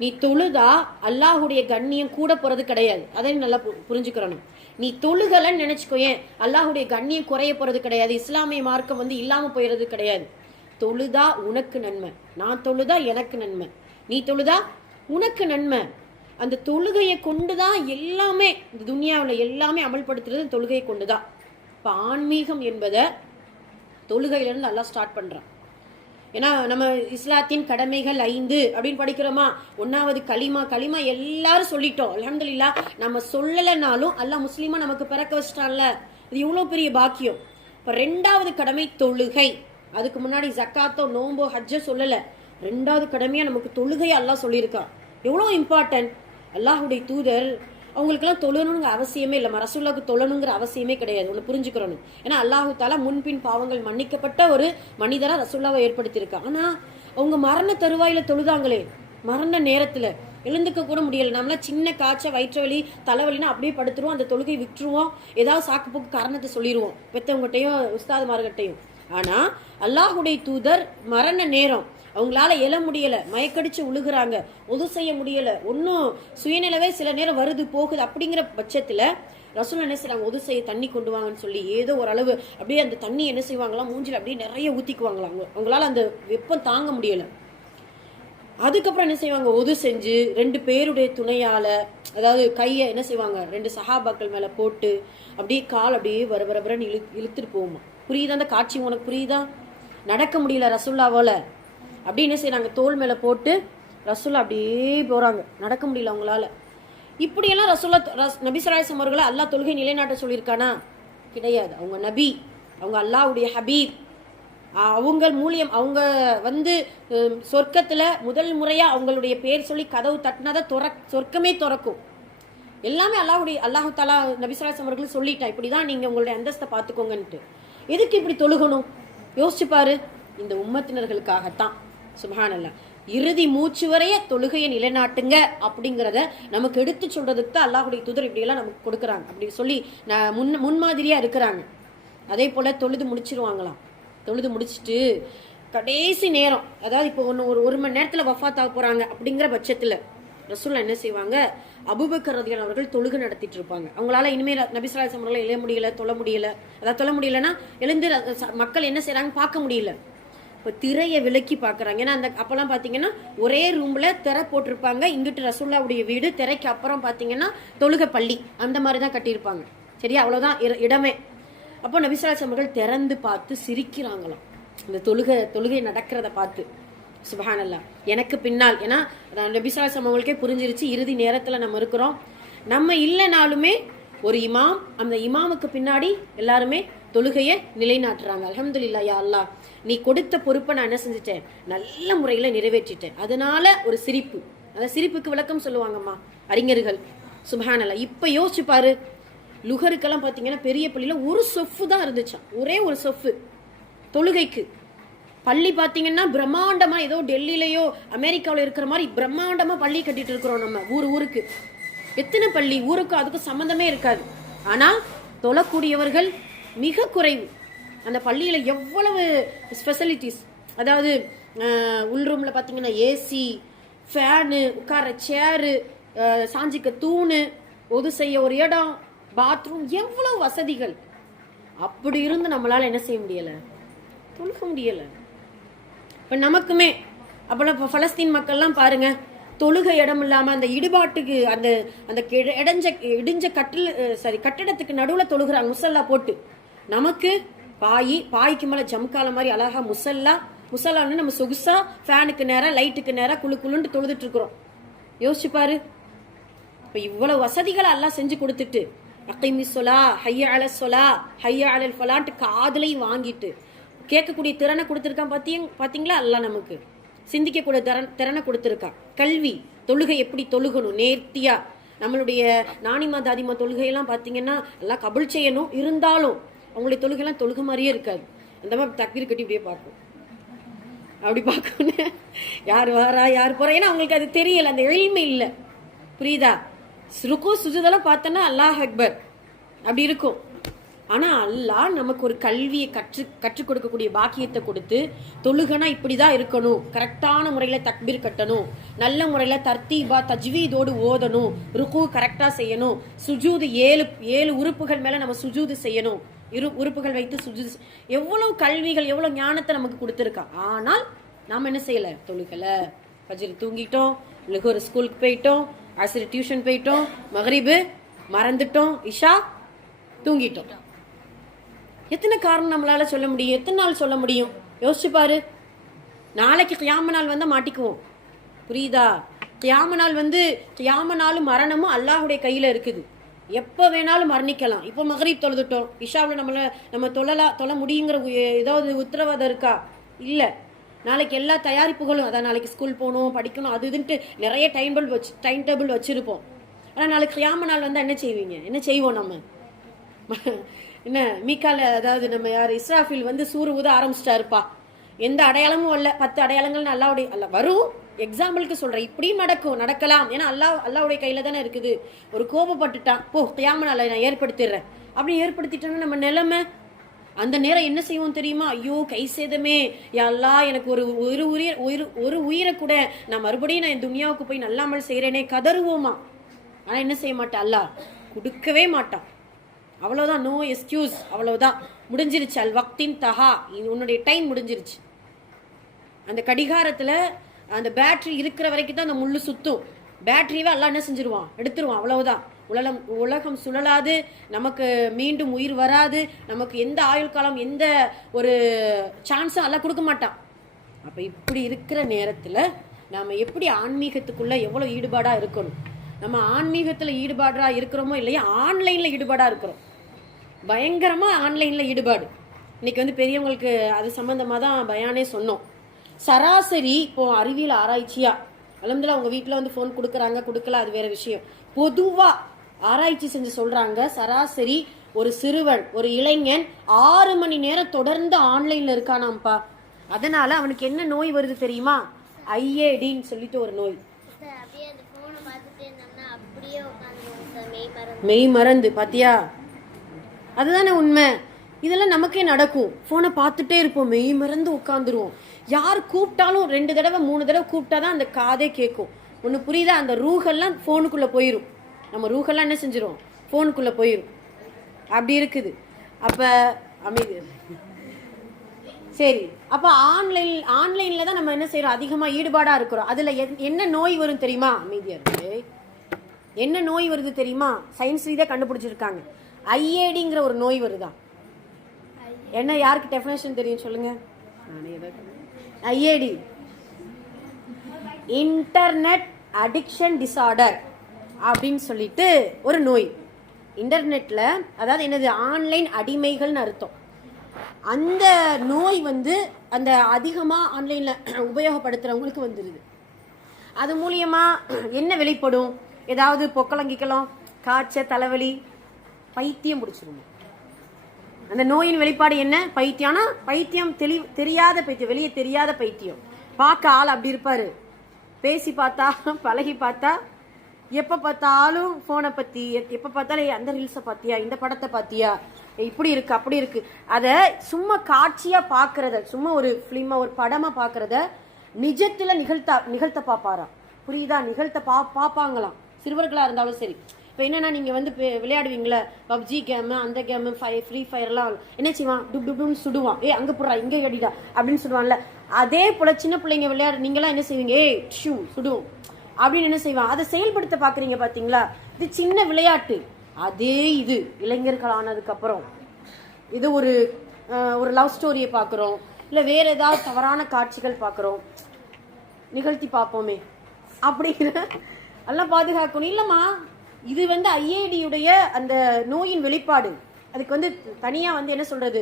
நீ தொழுதா அல்லாஹுடைய கண்ணியம் கூட போறது கிடையாது. அதையும் நல்லா புரிஞ்சுக்கிறணும். நீ தொழுகலன்னு நினைச்சுக்கோயேன், அல்லாஹுடைய கண்ணியம் குறைய போறது கிடையாது, இஸ்லாமிய மார்க்கம் இல்லாம போயிறது கிடையாது. தொழுதா உனக்கு நன்மை, நான் தொழுதா எனக்கு நன்மை, நீ தொழுதா உனக்கு நன்மை. அந்த தொழுகையை கொண்டுதான் எல்லாமே, இந்த துனியாவில் எல்லாமே அமல்படுத்துறது தொழுகையை கொண்டுதான். இப்போ ஆன்மீகம் என்பதை தொழுகையிலிருந்து அல்லாஹ் ஸ்டார்ட் பண்ணுறான். ஏன்னா நம்ம இஸ்லாத்தின் கடமைகள் 5 அப்படின்னு படிக்கிறோமா, 1வது களிமா. களிமா எல்லாரும் சொல்லிட்டோம், அல்ஹம்துலில்லாஹ். நம்ம சொல்லலைனாலும் அல்லாஹ் முஸ்லீமா நமக்கு பிறக்க வச்சிட்டான்ல, இது இவ்வளோ பெரிய பாக்கியம். இப்போ 2வது கடமை தொழுகை. அதுக்கு முன்னாடி ஜக்காத்தோ நோம்போ ஹஜ்ஜோ சொல்லலை. 2வது கடமையாக நமக்கு தொழுகையை அல்லாஹ் சொல்லியிருக்கான். எவ்வளோ இம்பார்ட்டன்ட். அல்லாஹுடைய தூதர் அவங்களுக்கெல்லாம் தொழணுங்கிற அவசியமே இல்லை, ரசூலுல்லாஹ்வுக்கு தொழணுங்கிற அவசியமே கிடையாது. ஒன்று புரிஞ்சுக்கிறணும். ஏன்னா அல்லாஹு தாலா முன்பின் பாவங்கள் மன்னிக்கப்பட்ட ஒரு மனிதராக ரசூலுல்லாஹ்வை ஏற்படுத்தியிருக்கான். ஆனால் அவங்க மரண தருவாயில் தொழுதாங்களே, மரண நேரத்தில் எழுந்துக்க கூட முடியலை. நம்மளாம் சின்ன காய்ச்சல், வயிற்று வலி, தலைவலினா அப்படியே படுத்துருவோம், அந்த தொழுகை விட்டுருவோம், ஏதாவது சாக்கு போக்கு காரணத்தை சொல்லிடுவோம் பெற்றவங்ககிட்டையும் உஸ்தாதுமார்கிட்டையும். ஆனால் அல்லாஹுடைய தூதர் மரண நேரம் அவங்களால எழ முடியலை, மயக்கடிச்சு உழுகுறாங்க, ஒது செய்ய முடியலை, ஒன்றும் சுயநிலவே சில நேரம் வருது போகுது. அப்படிங்கிற பட்சத்தில் ரசூல் என்ன செய்றாங்க, ஒது செய்ய தண்ணி கொண்டு வாங்கன்னு சொல்லி ஏதோ ஒரு அளவு அப்படியே அந்த தண்ணி என்ன செய்வாங்களாம், மூஞ்சில் அப்படியே நிறைய ஊற்றிக்குவாங்களாம். அவங்களால அந்த வெப்பம் தாங்க முடியலை. அதுக்கப்புறம் என்ன செய்வாங்க, ஒது செஞ்சு 2 பேருடைய துணையால், அதாவது கையை என்ன செய்வாங்க 2 சஹாபாக்கள் மேலே போட்டு அப்படியே கால் அப்படியே வரபரபரன்னு இழுத்துட்டு போகுமா. புரியுதா அந்த காட்சி உனக்கு? புரியுதா? நடக்க முடியல ரசூல்லாவால், அப்படி என்ன செய்யறாங்க, தோல் மேலே போட்டு ரசூல்லா அப்படியே போகிறாங்க, நடக்க முடியல அவங்களால. இப்படியெல்லாம் ரசூல்லா நபி ஸல்லல்லாஹு அலைஹி வஸல்லம் அவர்களை அல்லாஹ் தொழுகை நிலைநாட்ட சொல்லியிருக்கானா? கிடையாது. அவங்க நபி, அவங்க அல்லாஹ்வுடைய ஹபீப். அவங்க மூலியம் அவங்க சொர்க்கத்தில் முதல் முறையாக அவங்களுடைய பேர் சொல்லி கதவு தட்டினாதான் சொர்க்கமே திறக்கும். எல்லாமே அல்லாஹு தாலா நபி ஸல்லல்லாஹு அலைஹி வஸல்லம் அவர்கள் சொல்லிட்டா, இப்படி தான் நீங்கள் உங்களுடைய அந்தஸ்தை பார்த்துக்கோங்கன்ட்டு. எதுக்கு இப்படி தொழுகணும் யோசிச்சு பாரு. இந்த உம்மத்தினர்களுக்காகத்தான். சுப்ஹானல்லாஹ். இறுதி மூச்சு வரைய தொழுகையை நிலைநாட்டுங்க அப்படிங்கிறத நமக்கு எடுத்து சொல்றதுக்கு தான் அல்லாஹுடைய தூதர் இப்படியெல்லாம் நமக்கு கொடுக்குறாங்க. அப்படி சொல்லி முன்மாதிரியா இருக்கிறாங்க. அதே போல தொழுது முடிச்சிருவாங்களாம். தொழுது முடிச்சுட்டு கடைசி நேரம், அதாவது இப்போ ஒரு மணி நேரத்தில் வஃபாத் ஆக போறாங்க அப்படிங்கிற பட்சத்தில் ரசூலுல்லாஹ் என்ன செய்வாங்க, அபூபக்கர் ரலியல்லாஹு அவர்கள் தொழுகை நடத்திட்டு இருப்பாங்க. அவங்களால இனிமேல் நபி ஸல்லல்லாஹு அலைஹி வஸல்லம் எழ முடியல, தொழ முடியல. அதாவது தொழ முடியலன்னா எழுந்து மக்கள் என்ன செய்றாங்க பார்க்க முடியல. இப்போ திரையை விலக்கி பார்க்குறாங்க. ஏன்னா அந்த அப்போல்லாம் பார்த்தீங்கன்னா ஒரே ரூமில் திரை போட்டிருப்பாங்க. இங்கிட்டு ரசூலுல்லாஹ்வுடைய வீடு, திரைக்கு அப்புறம் பார்த்தீங்கன்னா தொழுகை பள்ளி, அந்த மாதிரி தான் கட்டியிருப்பாங்க. சரியா? அவ்வளோதான் இடமே. அப்போ நபி ஸல்லல்லாஹு அலைஹி வஸல்லம் திறந்து பார்த்து சிரிக்கிறாங்களாம், இந்த தொழுகை நடக்கிறத பார்த்து. சுப்ஹானல்லாஹ். எனக்கு பின்னால், ஏன்னா நபி ஸல்லல்லாஹு அலைஹி வஸல்லம் அவங்களுக்கே புரிஞ்சிருச்சு இறுதி நேரத்தில் நம்ம இருக்கிறோம். நம்ம இல்லைனாலுமே ஒரு இமாம், அந்த இமாமுக்கு பின்னாடி எல்லாருமே தொழுகையை நிலைநாட்டுறாங்க. அல்ஹம்துலில்லாஹ் யா அல்லாஹ், நீ கொடுத்த பொறுப்பை நான் என்ன செஞ்சுட்டேன், நல்ல முறையில் நிறைவேற்றிட்டேன். அதனால ஒரு சிரிப்பு. அந்த சிரிப்புக்கு விளக்கம் சொல்லுவாங்கம்மா அறிஞர்கள். சுப்ஹானல்லாஹ். இப்போ யோசிச்சு பாரு, லுகருக்கெல்லாம் பார்த்தீங்கன்னா பெரிய பள்ளியில் ஒரு சொஃப்பு தான் இருந்துச்சான், ஒரே ஒரு சொஃப்பு தொழுகைக்கு. பள்ளி பார்த்தீங்கன்னா பிரம்மாண்டமாக, ஏதோ டெல்லியிலையோ அமெரிக்காவில் இருக்கிற மாதிரி பிரம்மாண்டமாக பள்ளி கட்டிட்டு இருக்கிறோம் நம்ம ஊருக்கு. எத்தனை பள்ளி, ஊருக்கு அதுக்கும் சம்மந்தமே இருக்காது. ஆனால் தொழக்கூடியவர்கள் மிக குறைவு. அந்த பள்ளியில் எவ்வளவு ஃபெசிலிட்டிஸ், அதாவது உள்ரூமில் பார்த்தீங்கன்னா ஏசி, ஃபேனு, உட்கார சேரு, சாஞ்சிக்க தூணு, ஒது செய்ய ஒரு இடம், பாத்ரூம், எவ்வளவு வசதிகள். அப்படி இருந்து நம்மளால என்ன செய்ய முடியலை, தொழுக முடியலை. இப்போ நமக்குமே அப்போல்லாம் இப்போ பலஸ்தீன் மக்கள்லாம் பாருங்க, தொழுகை இடம் இல்லாமல் அந்த இடுபாட்டுக்கு அந்த அந்த இடிஞ்ச கட்டிடத்துக்கு நடுவில் தொழுகிறாங்க முசல்லா போட்டு. நமக்கு பாய்க்கு மேலே ஜம்கால மாதிரி அழகா முசல்லான்னு நம்ம சொகுசா ஃபேனுக்கு நேரம், லைட்டுக்கு நேரம் குழுன்னு தொழுதுட்டு இருக்கிறோம். யோசிச்சு பாரு. இப்போ இவ்வளவு வசதிகளை எல்லாம் செஞ்சு கொடுத்துட்டு அகைமி சொலா, ஹையா அல சொலா, ஹையா அலல் ஃபலான்ட்டு காதலையும் வாங்கிட்டு கேட்கக்கூடிய திறனை கொடுத்துருக்கான். பார்த்தீங்களா? எல்லாம் நமக்கு சிந்திக்கக்கூடிய திறனை கொடுத்துருக்கான். கல்வி, தொழுகை எப்படி தொழுகணும் நேர்த்தியா. நம்மளுடைய நானிமா தாதிமா தொழுகையெல்லாம் பார்த்தீங்கன்னா எல்லாம் கபுல் செய்யணும், இருந்தாலும் அவங்களுடைய தொழுகைலாம் தொழுகை மாதிரியே இருக்காது. அந்த மாதிரி தக்பீர் கட்டி இப்படியே பார்க்கும், அப்படி பார்க்கணும் யார் வாரா யார் போறா. ஏன்னா அவங்களுக்கு அது தெரியல, அந்த எளிமை இல்லை. புரியுதா? ருக்கு சுஜுதெல்லாம் பார்த்தோன்னா அல்லாஹ் அக்பர் அப்படி இருக்கும். ஆனால் அல்லாஹ் நமக்கு ஒரு கல்வியை கற்றுக் கொடுக்கக்கூடிய பாக்கியத்தை கொடுத்து, தொழுகனா இப்படிதான் இருக்கணும், கரெக்டான முறையில் தக்பீர் கட்டணும், நல்ல முறையில் தர்த்தீபா தஜ்வீதோடு ஓதணும், ருக்கு கரெக்டாக செய்யணும், சுஜூது 7 உறுப்புகள் மேலே நம்ம சுஜூது செய்யணும், உறுப்புகள் வைத்து சுஜூது, எவ்வளவு கல்விகள், எவ்வளோ ஞானத்தை நமக்கு கொடுத்துருக்கா. ஆனால் நாம் என்ன செய்யலை, தொழுகலை. ஃபஜ்ர் தூங்கிட்டோம், லுஹர் ஸ்கூலுக்கு போயிட்டோம், அஸ்ர் டியூஷன் போயிட்டோம், மக்ரிபு மறந்துட்டோம், இஷா தூங்கிட்டோம். எத்தனை காரணம் நம்மளால சொல்ல முடியும்? எத்தனை நாள் சொல்ல முடியும்? யோசிச்சு பாரு. நாளைக்கு கியாம நாள் வந்தால் மாட்டிக்குவோம். புரியுதா? கியாம நாள் கியாம நாளும் மரணமும் அல்லாஹுடைய கையில் இருக்குது. எப்போ வேணாலும் மரணிக்கலாம். இப்போ மகரீப் தொழுதுட்டோம், இஷாவில் நம்ம தொழ முடியுங்கிற ஏதாவது உத்தரவாதம் இருக்கா? இல்லை. நாளைக்கு எல்லா தயாரிப்புகளும், அதான் நாளைக்கு ஸ்கூல் போகணும், படிக்கணும், அது இதுன்ட்டு நிறைய டைம் டேபிள் வச்சுருப்போம். ஆனால் நாளைக்கு கியாம நாள் வந்தால் என்ன செய்வீங்க? என்ன செய்வோம் நம்ம? என்ன மீக்கால, அதாவது நம்ம யார் இஸ்ராஃபில் சூறு ஊத ஆரம்பிச்சிட்டாருப்பா. எந்த அடையாளமும் இல்லை. 10 அடையாளங்கள் அல்லாவுடைய அல்ல வரும். எக்ஸாம்பிளுக்கு சொல்றேன், இப்படியும் நடக்கலாம். ஏன்னா அல்லாவுடைய கையில தானே இருக்குது. ஒரு கோபப்பட்டுட்டான், போ கியாம நாளை நான் ஏற்படுத்திடுறேன் அப்படி ஏற்படுத்திட்டோன்னா நம்ம நிலைமை அந்த நேரம் என்ன செய்வோம் தெரியுமா? ஐயோ கை சேதமே யல்லா, எனக்கு ஒரு உயிரை கூட நான் மறுபடியும் என் துனியாவுக்கு போய் நல்லாமல் செய்யறேனே கதறுவோமா? ஆனா என்ன செய்ய மாட்டான், அல்லாஹ் கொடுக்கவே மாட்டான். அவ்வளவுதான், நோ எக்ஸ்கியூஸ், அவ்வளவுதான், முடிஞ்சிருச்சு. அல் வக்தின் தஹா, உன்னுடைய டைம் முடிஞ்சிருச்சு. அந்த கடிகாரத்துல அந்த பேட்டரி இருக்கிற வரைக்கும் தான் அந்த முள்ளு சுத்தும். பேட்டரியவே எல்லாம் என்ன செஞ்சிருவான், எடுத்துருவான். அவ்வளவுதான். உலகம் சுழலாது, நமக்கு மீண்டும் உயிர் வராது, நமக்கு எந்த ஆயுள் காலம், எந்த ஒரு சான்ஸும் எல்லாம் கொடுக்க மாட்டான். அப்ப இப்படி இருக்கிற நேரத்துல நாம எப்படி ஆன்மீகத்துக்குள்ள எவ்வளவு ஈடுபாடா இருக்கணும்? நம்ம ஆன்மீகத்துல ஈடுபாடா இருக்கிறோமோ இல்லையா, ஆன்லைன்ல ஈடுபாடா இருக்கிறோம். பயங்கரமா ஆன்லைன்ல ஈடுபாடு. இன்னைக்கு பெரியவங்களுக்கு அது சம்பந்தமா தான் பயானே சொன்னோம். சராசரி இப்போ அறிவியல் ஆராய்ச்சியா, அல்ஹம்துலில்லாஹ் உங்க வீட்டுல ஃபோன் கொடுக்குறாங்க, கொடுக்கல, அது வேற விஷயம். பொதுவா ஆராய்ச்சி செஞ்சு சொல்றாங்க, சராசரி ஒரு சிறுவன், ஒரு இளைஞன் 6 மணி நேரம் தொடர்ந்து ஆன்லைன்ல இருக்கானாம்பா. அதனால அவனுக்கு என்ன நோய் வருது தெரியுமா? ஐஏடின்னு சொல்லிட்டு ஒரு நோய். மெய் மறந்து, பாத்தியா? அதுதானே உண்மை. இதெல்லாம் நமக்கே நடக்கும். போனை பார்த்துட்டே இருப்போம், மெய் மறந்து உட்காந்துருவோம். யார் கூப்பிட்டாலும் 2 தடவை 3 தடவை கூப்பிட்டாதான் அந்த காதே கேட்கும். ஒன்று புரியுதா? அந்த ரூஹெல்லாம் போனுக்குள்ள போயிரும். நம்ம ரூஹெல்லாம் என்ன செஞ்சிரும், போனுக்குள்ள போயிரும். அப்படி இருக்குது. அப்ப அமைதி. சரி, அப்ப ஆன்லைன்ல தான் நம்ம என்ன செய்யறோம், அதிகமா ஈடுபாடா இருக்கிறோம். அதுல என்ன நோய் வரும் தெரியுமா? அமைதியா இருக்கு. என்ன நோய் வருது தெரியுமா? சயின்ஸ் ரீதியா கண்டுபிடிச்சிருக்காங்க. ஐஏடிங்கிற ஒரு நோய் வருதா? என்ன, யாருக்கு டெஃபினேஷன் தெரியும் சொல்லுங்க? ஐஏடி இன்டர்நெட் அடிக்ஷன் டிசார்டர் அப்படின்னு சொல்லிட்டு ஒரு நோய். இன்டர்நெட்ல, அதாவது என்னது, ஆன்லைன் அடிமைகள்னு அர்த்தம். அந்த நோய் அந்த அதிகமா ஆன்லைன்ல உபயோகப்படுத்துறவங்களுக்கு வந்துருது. அது மூலியமா என்ன வெளிப்படும்? ஏதாவது பொக்கலங்கிக்கலாம், காய்ச்சல், தலைவலி, பைத்தியம் பிடிச்சிருங்க. அந்த நோயின் வெளிப்பாடு என்ன? பைத்தியம். ஆனா பைத்தியம் தெரியாத பைத்தியம், வெளியே தெரியாத பைத்தியம். பார்க்க ஆள் அப்படி இருப்பாரு, பேசி பார்த்தா, பழகி பார்த்தா, எப்ப பார்த்தாலும் போனை பத்தி, எப்ப பார்த்தாலும் அந்த ரீல்ஸை பாத்தியா, இந்த படத்தை பாத்தியா, இப்படி இருக்கு அப்படி இருக்கு. அத சும்மா காட்சியா பாக்குறத, சும்மா ஒரு பிலிமா, ஒரு படமா பாக்குறத நிஜத்துல நிகழ்த்த பாப்பாராம். புரியுதா? நிகழ்த்த பாப்பாங்களாம். சிறுவர்களா இருந்தாலும் சரி. இப்போ என்னன்னா, நீங்க விளையாடுவீங்களா பப்ஜி கேம், அந்த கேம், ஃப்ரீ ஃபயர்லாம், என்ன செய்வான், டுப்னு சுடுவான். அங்க போடுறா, இங்கே கடிடா அப்படின்னு சொல்லுவான்ல. அதே போல சின்ன பிள்ளைங்க நீங்களாம் என்ன செய்வீங்க, சுடுவோம் அப்படின்னு என்ன செய்வான். அதை செயல்படுத்த பாக்குறீங்க பாத்தீங்களா? இது சின்ன விளையாட்டு. அதே இது இளைஞர்கள் ஆனதுக்கு அப்புறம் இது ஒரு லவ் ஸ்டோரியை பாக்குறோம், இல்ல வேற ஏதாவது தவறான காட்சிகள் பாக்குறோம், நிகழ்த்தி பார்ப்போமே அப்படிங்கிற எல்லாம் பாதுகாக்கணும். இல்லம்மா, இது ஐஏடியுடைய அந்த நோயின் வெளிப்பாடு. அதுக்கு தனியா என்ன சொல்றது,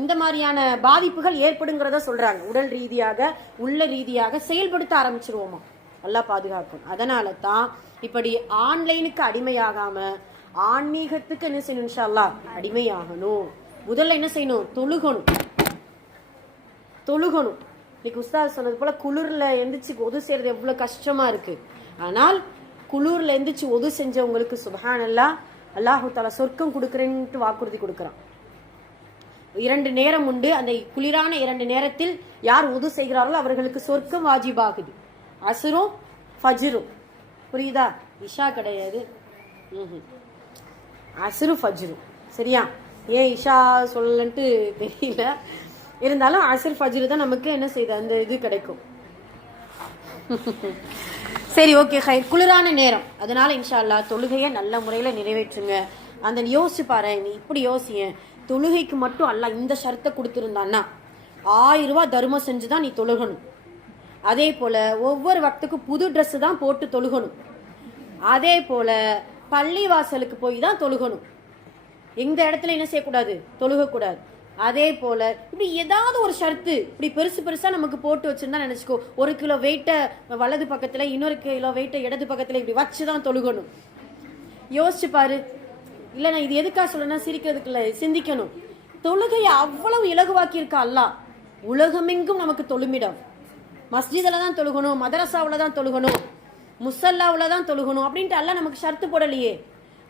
இந்த மாதிரியான பாதிப்புகள் ஏற்படுங்கிறத சொல்றாங்க. உடல் ரீதியாக, உள்ள ரீதியாக செயல்படுத்த ஆரம்பிச்சிருவோமா, நல்லா பாதுகாக்கணும். அதனால தான் இப்படி ஆன்லைனுக்கு அடிமையாகாம ஆன்மீகத்துக்கு என்ன செய்யணும், இன்ஷா அல்லாஹ் அடிமையாகணும். முதல்ல என்ன செய்யணும், தொழுகணும். இன்னைக்கு உஸ்தாத் சொன்னது போல குளிர்ல எந்திரிச்சு ஒது செய்யறது எவ்வளவு கஷ்டமா இருக்கு. ஆனால் குளிர்ல எந்திரிச்சு ஒது செஞ்சவங்களுக்கு சுப்ஹானல்லாஹ், அல்லாஹு தஆலா சொர்க்கம் கொடுக்கறேன்னு வாக்குறுதி கொடுக்கறான். 2 நேரம் உண்டு. அந்த குளிரான 2 நேரத்தில் யார் ஒது செய்கிறார்களோ அவர்களுக்கு சொர்க்கம் வாஜிபாகுது. அஸ்ரும் ஃபஜ்ரும். புரியுதா? இஷா கிடையாது, அஸ்ரு ஃபஜ்ரு. சரியா? ஏன் இஷா சொல்லன்ட்டு தெரியல, இருந்தாலும் அஸ்ர் ஃபஜ்ரு தான் நமக்கு என்ன செய்யுது, அந்த இது கிடைக்கும். சரி, ஓகே, குளிரான நேரம். அதனால இன்ஷா அல்லாஹ் தொழுகையை நல்ல முறையில் நிறைவேற்றுங்க. அந்த யோசிச்சு பாரு, நீ இப்படி யோசிய, தொழுகைக்கு மட்டும் அல்லாஹ் இந்த ஷர்த்தை கொடுத்துருந்தான்னா 1000 ரூபாய் தர்மம் செஞ்சு தான் நீ தொழுகணும். அதே போல் ஒவ்வொரு வக்துக்கு புது ட்ரெஸ்ஸு தான் போட்டு தொழுகணும். அதே போல் பள்ளி வாசலுக்கு போய் தான் தொழுகணும். எந்த இடத்துல என்ன செய்யக்கூடாது, தொழுகக்கூடாது. அதே போல் இப்படி ஏதாவது ஒரு ஷர்த்து இப்படி பெருசு பெருசாக நமக்கு போட்டு வச்சுருந்தா நினச்சிக்கோ, 1 கிலோ வெயிட்டை வலது பக்கத்தில், இன்னொரு கிலோ வெயிட்டை இடது பக்கத்தில் இப்படி வச்சு தான் தொழுகணும். யோசிச்சு பாரு. இல்லை நான் இது எதுக்காக சொல்லணும்னா சிரிக்கிறதுக்கு இல்லை, சிந்திக்கணும். தொழுகையை அவ்வளவு இலகுவாக்கி இருக்கா அல்லாஹ். உலகமெங்கும் நமக்கு தொழுமிடம். மஸ்ஜிதில் தான் தொழுகணும், மதரசாவில் தான் தொழுகணும், முசல்லாவில் தான் தொழுகணும் அப்படின்ட்டு அல்லாஹ் நமக்கு ஷர்த்து போடலையே.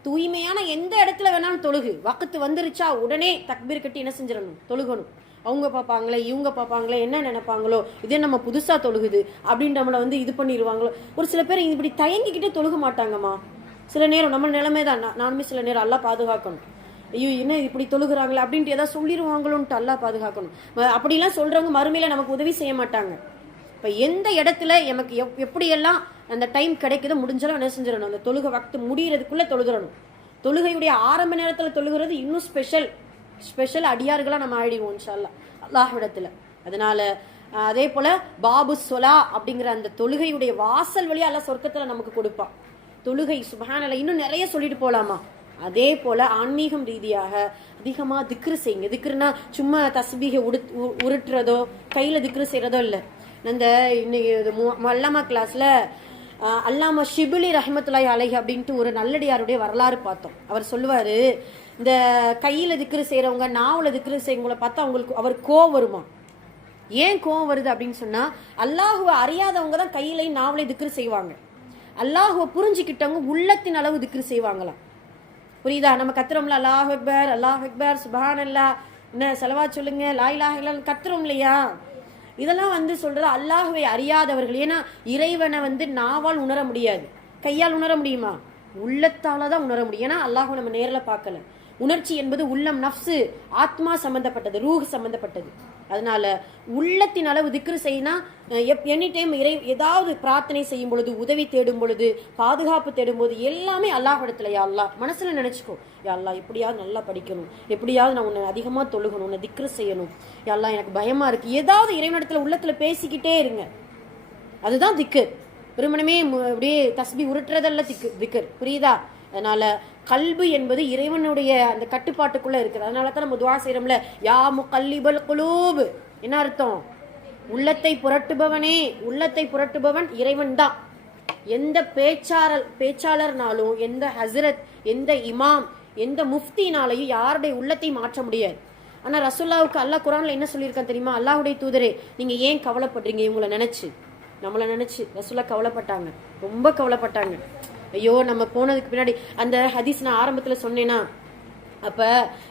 தூய்மையான எந்த இடத்துல வேணாலும் தொழுகு. வக்கத்து வந்துருச்சா உடனே தக்பீர் கட்டி என்ன செஞ்சிடணும், தொழுகணும். அவங்க பார்ப்பாங்களே, இவங்க பார்ப்பாங்களே, என்ன நினைப்பாங்களோ, இதே நம்ம புதுசாக தொழுகுது அப்படின்னு நம்மளை இது பண்ணிடுவாங்களோ. ஒரு சில பேர் இப்படி தயங்கிக்கிட்டே தொழுக மாட்டாங்கம்மா. சில நேரம் நம்ம நிலைமை தான். நானுமே சில நேரம் எல்லாம் பாதுகாக்கணும். ஐயோ என்ன இப்படி தொழுகிறாங்களே அப்படின்ட்டு ஏதாவது சொல்லிடுவாங்களோன்ட்டு எல்லாம் பாதுகாக்கணும். அப்படிலாம் சொல்கிறவங்க மறுமையில் நமக்கு உதவி செய்ய மாட்டாங்க. இப்போ எந்த இடத்துல நமக்கு எப்படியெல்லாம் அந்த டைம் கிடைக்குதோ முடிஞ்சாலும் என்ன செஞ்சிடணும், அந்த தொழுகை வக்து முடிகிறதுக்குள்ளே தொழுகிறணும். தொழுகையுடைய ஆரம்ப நேரத்தில் தொழுகிறது இன்னும் ஸ்பெஷல் அடியார்களாக நம்ம ஆயிடுவோம் இன்ஷா அல்லாஹ் அல்லாஹ்விடத்தில். அதனால அதே போல் பாபு சொலா அப்படிங்கிற அந்த தொழுகையுடைய வாசல் வழியாக அல்லாஹ் சொர்க்கத்தில் நமக்கு கொடுப்பான். தொழுகை சுப்ஹானல்லாஹ் இன்னும் நிறைய சொல்லிட்டு போகலாமா. அதே போல் ஆன்மீகம் ரீதியாக அதிகமாக திக்ரு செய்யுங்க. திக்ருனா சும்மா தஸ்பீகை உருட்டுறதோ கையில் திக்ரு செய்கிறதோ இல்லை. இந்த இன்னைக்கு மல்லமா கிளாஸில் அல்லாமா ஷிபிலி ரஹ்மத்துல்லாஹி அலைஹி அப்படின்ட்டு ஒரு நல்லடியாருடைய வரலாறு பார்த்தோம். அவர் சொல்லுவார், இந்த கையில் திக்ரு செய்கிறவங்க நாவில் திக்ரு செய்யவங்களை பார்த்தா அவர் கோவம் வருமா. ஏன் கோவம் வருது அப்படின்னு சொன்னால், அல்லாஹுவை அறியாதவங்க தான் கையிலையும் நாவலையும் திக்ரு செய்வாங்க. அல்லாஹுவை புரிஞ்சுக்கிட்டவங்க உள்ளத்தின் அளவு திக்ரு செய்வாங்களாம். புரியுதா? நம்ம கத்துறோம்ல, அல்லாஹ் அக்பர் அல்லாஹ் அக்பர் சுப்ஹானல்லாஹ், என்ன செலவாத் சொல்லுங்க, லா இலாஹ இல்லல்லாஹ் கத்துறோம் இல்லையா. இதெல்லாம் சொல்றது அல்லாஹுவை அறியாதவர்கள். ஏன்னா இறைவனை நாவால் உணர முடியாது, கையால் உணர முடியுமா? உள்ளத்தால தான் உணர முடியும். ஏன்னா அல்லாஹுவை நம்ம நேரில் பார்க்கல. உணர்ச்சி என்பது உள்ளம், நஃப்ஸு, ஆத்மா சம்பந்தப்பட்டது, ரூஹ் சம்பந்தப்பட்டது. அதனால உள்ளத்தின் அளவு திக்ரு செய்யினா எனி டைம் ஏதாவது பிரார்த்தனை செய்யும் பொழுது, உதவி தேடும் பொழுது, பாதுகாப்பு தேடும் போது எல்லாமே அல்லாஹ்விடத்துல யா அல்லாஹ் மனசுல நினைச்சுக்கோ, யா அல்லாஹ் எப்படியாவது நல்லா படிக்கணும், எப்படியாவது நான் உன்னை அதிகமா தொழுகணும், உன்னை திக்ரு செய்யணும், யா அல்லாஹ் எனக்கு பயமா இருக்கு, ஏதாவது இறைவனிடத்துல உள்ளத்துல பேசிக்கிட்டே இருங்க. அதுதான் திக்கர். வெறுமனமே அப்படியே தஸ்பி உருட்டுறதல்ல திக்கர். புரியுதா? அதனால கல்பு என்பது இறைவனுடைய அந்த கட்டுப்பாட்டுக்குள்ள இருக்குது. அதனால தான் நம்ம துஆ செய்யறோம்ல, யா முகல்லிபல் குலூப். என்ன அர்த்தம்? உள்ளத்தை புரட்டுபவனே. உள்ளத்தை புரட்டுபவன் இறைவன் தான். எந்த பேச்சாளர்னாலும், எந்த ஹசரத், எந்த இமாம், எந்த முஃப்தினாலையும் யாருடைய உள்ளத்தை மாற்ற முடியாது. ஆனா ரசூலுல்லாஹ்வுக்கு அல்லாஹ் குர்ஆன்ல என்ன சொல்லியிருக்கான் தெரியுமா? அல்லாஹ்வுடைய தூதரே, நீங்க ஏன் கவலைப்படுறீங்க? இவங்களை நினைச்சு, நம்மளை நினைச்சு ரசூலுல்லாஹ் கவலைப்பட்டாங்க, ரொம்ப கவலைப்பட்டாங்க. ஐயோ நம்ம போனதுக்கு பின்னாடி அந்த ஹதீஸ் நான் ஆரம்பத்தில் சொன்னேன்னா, அப்போ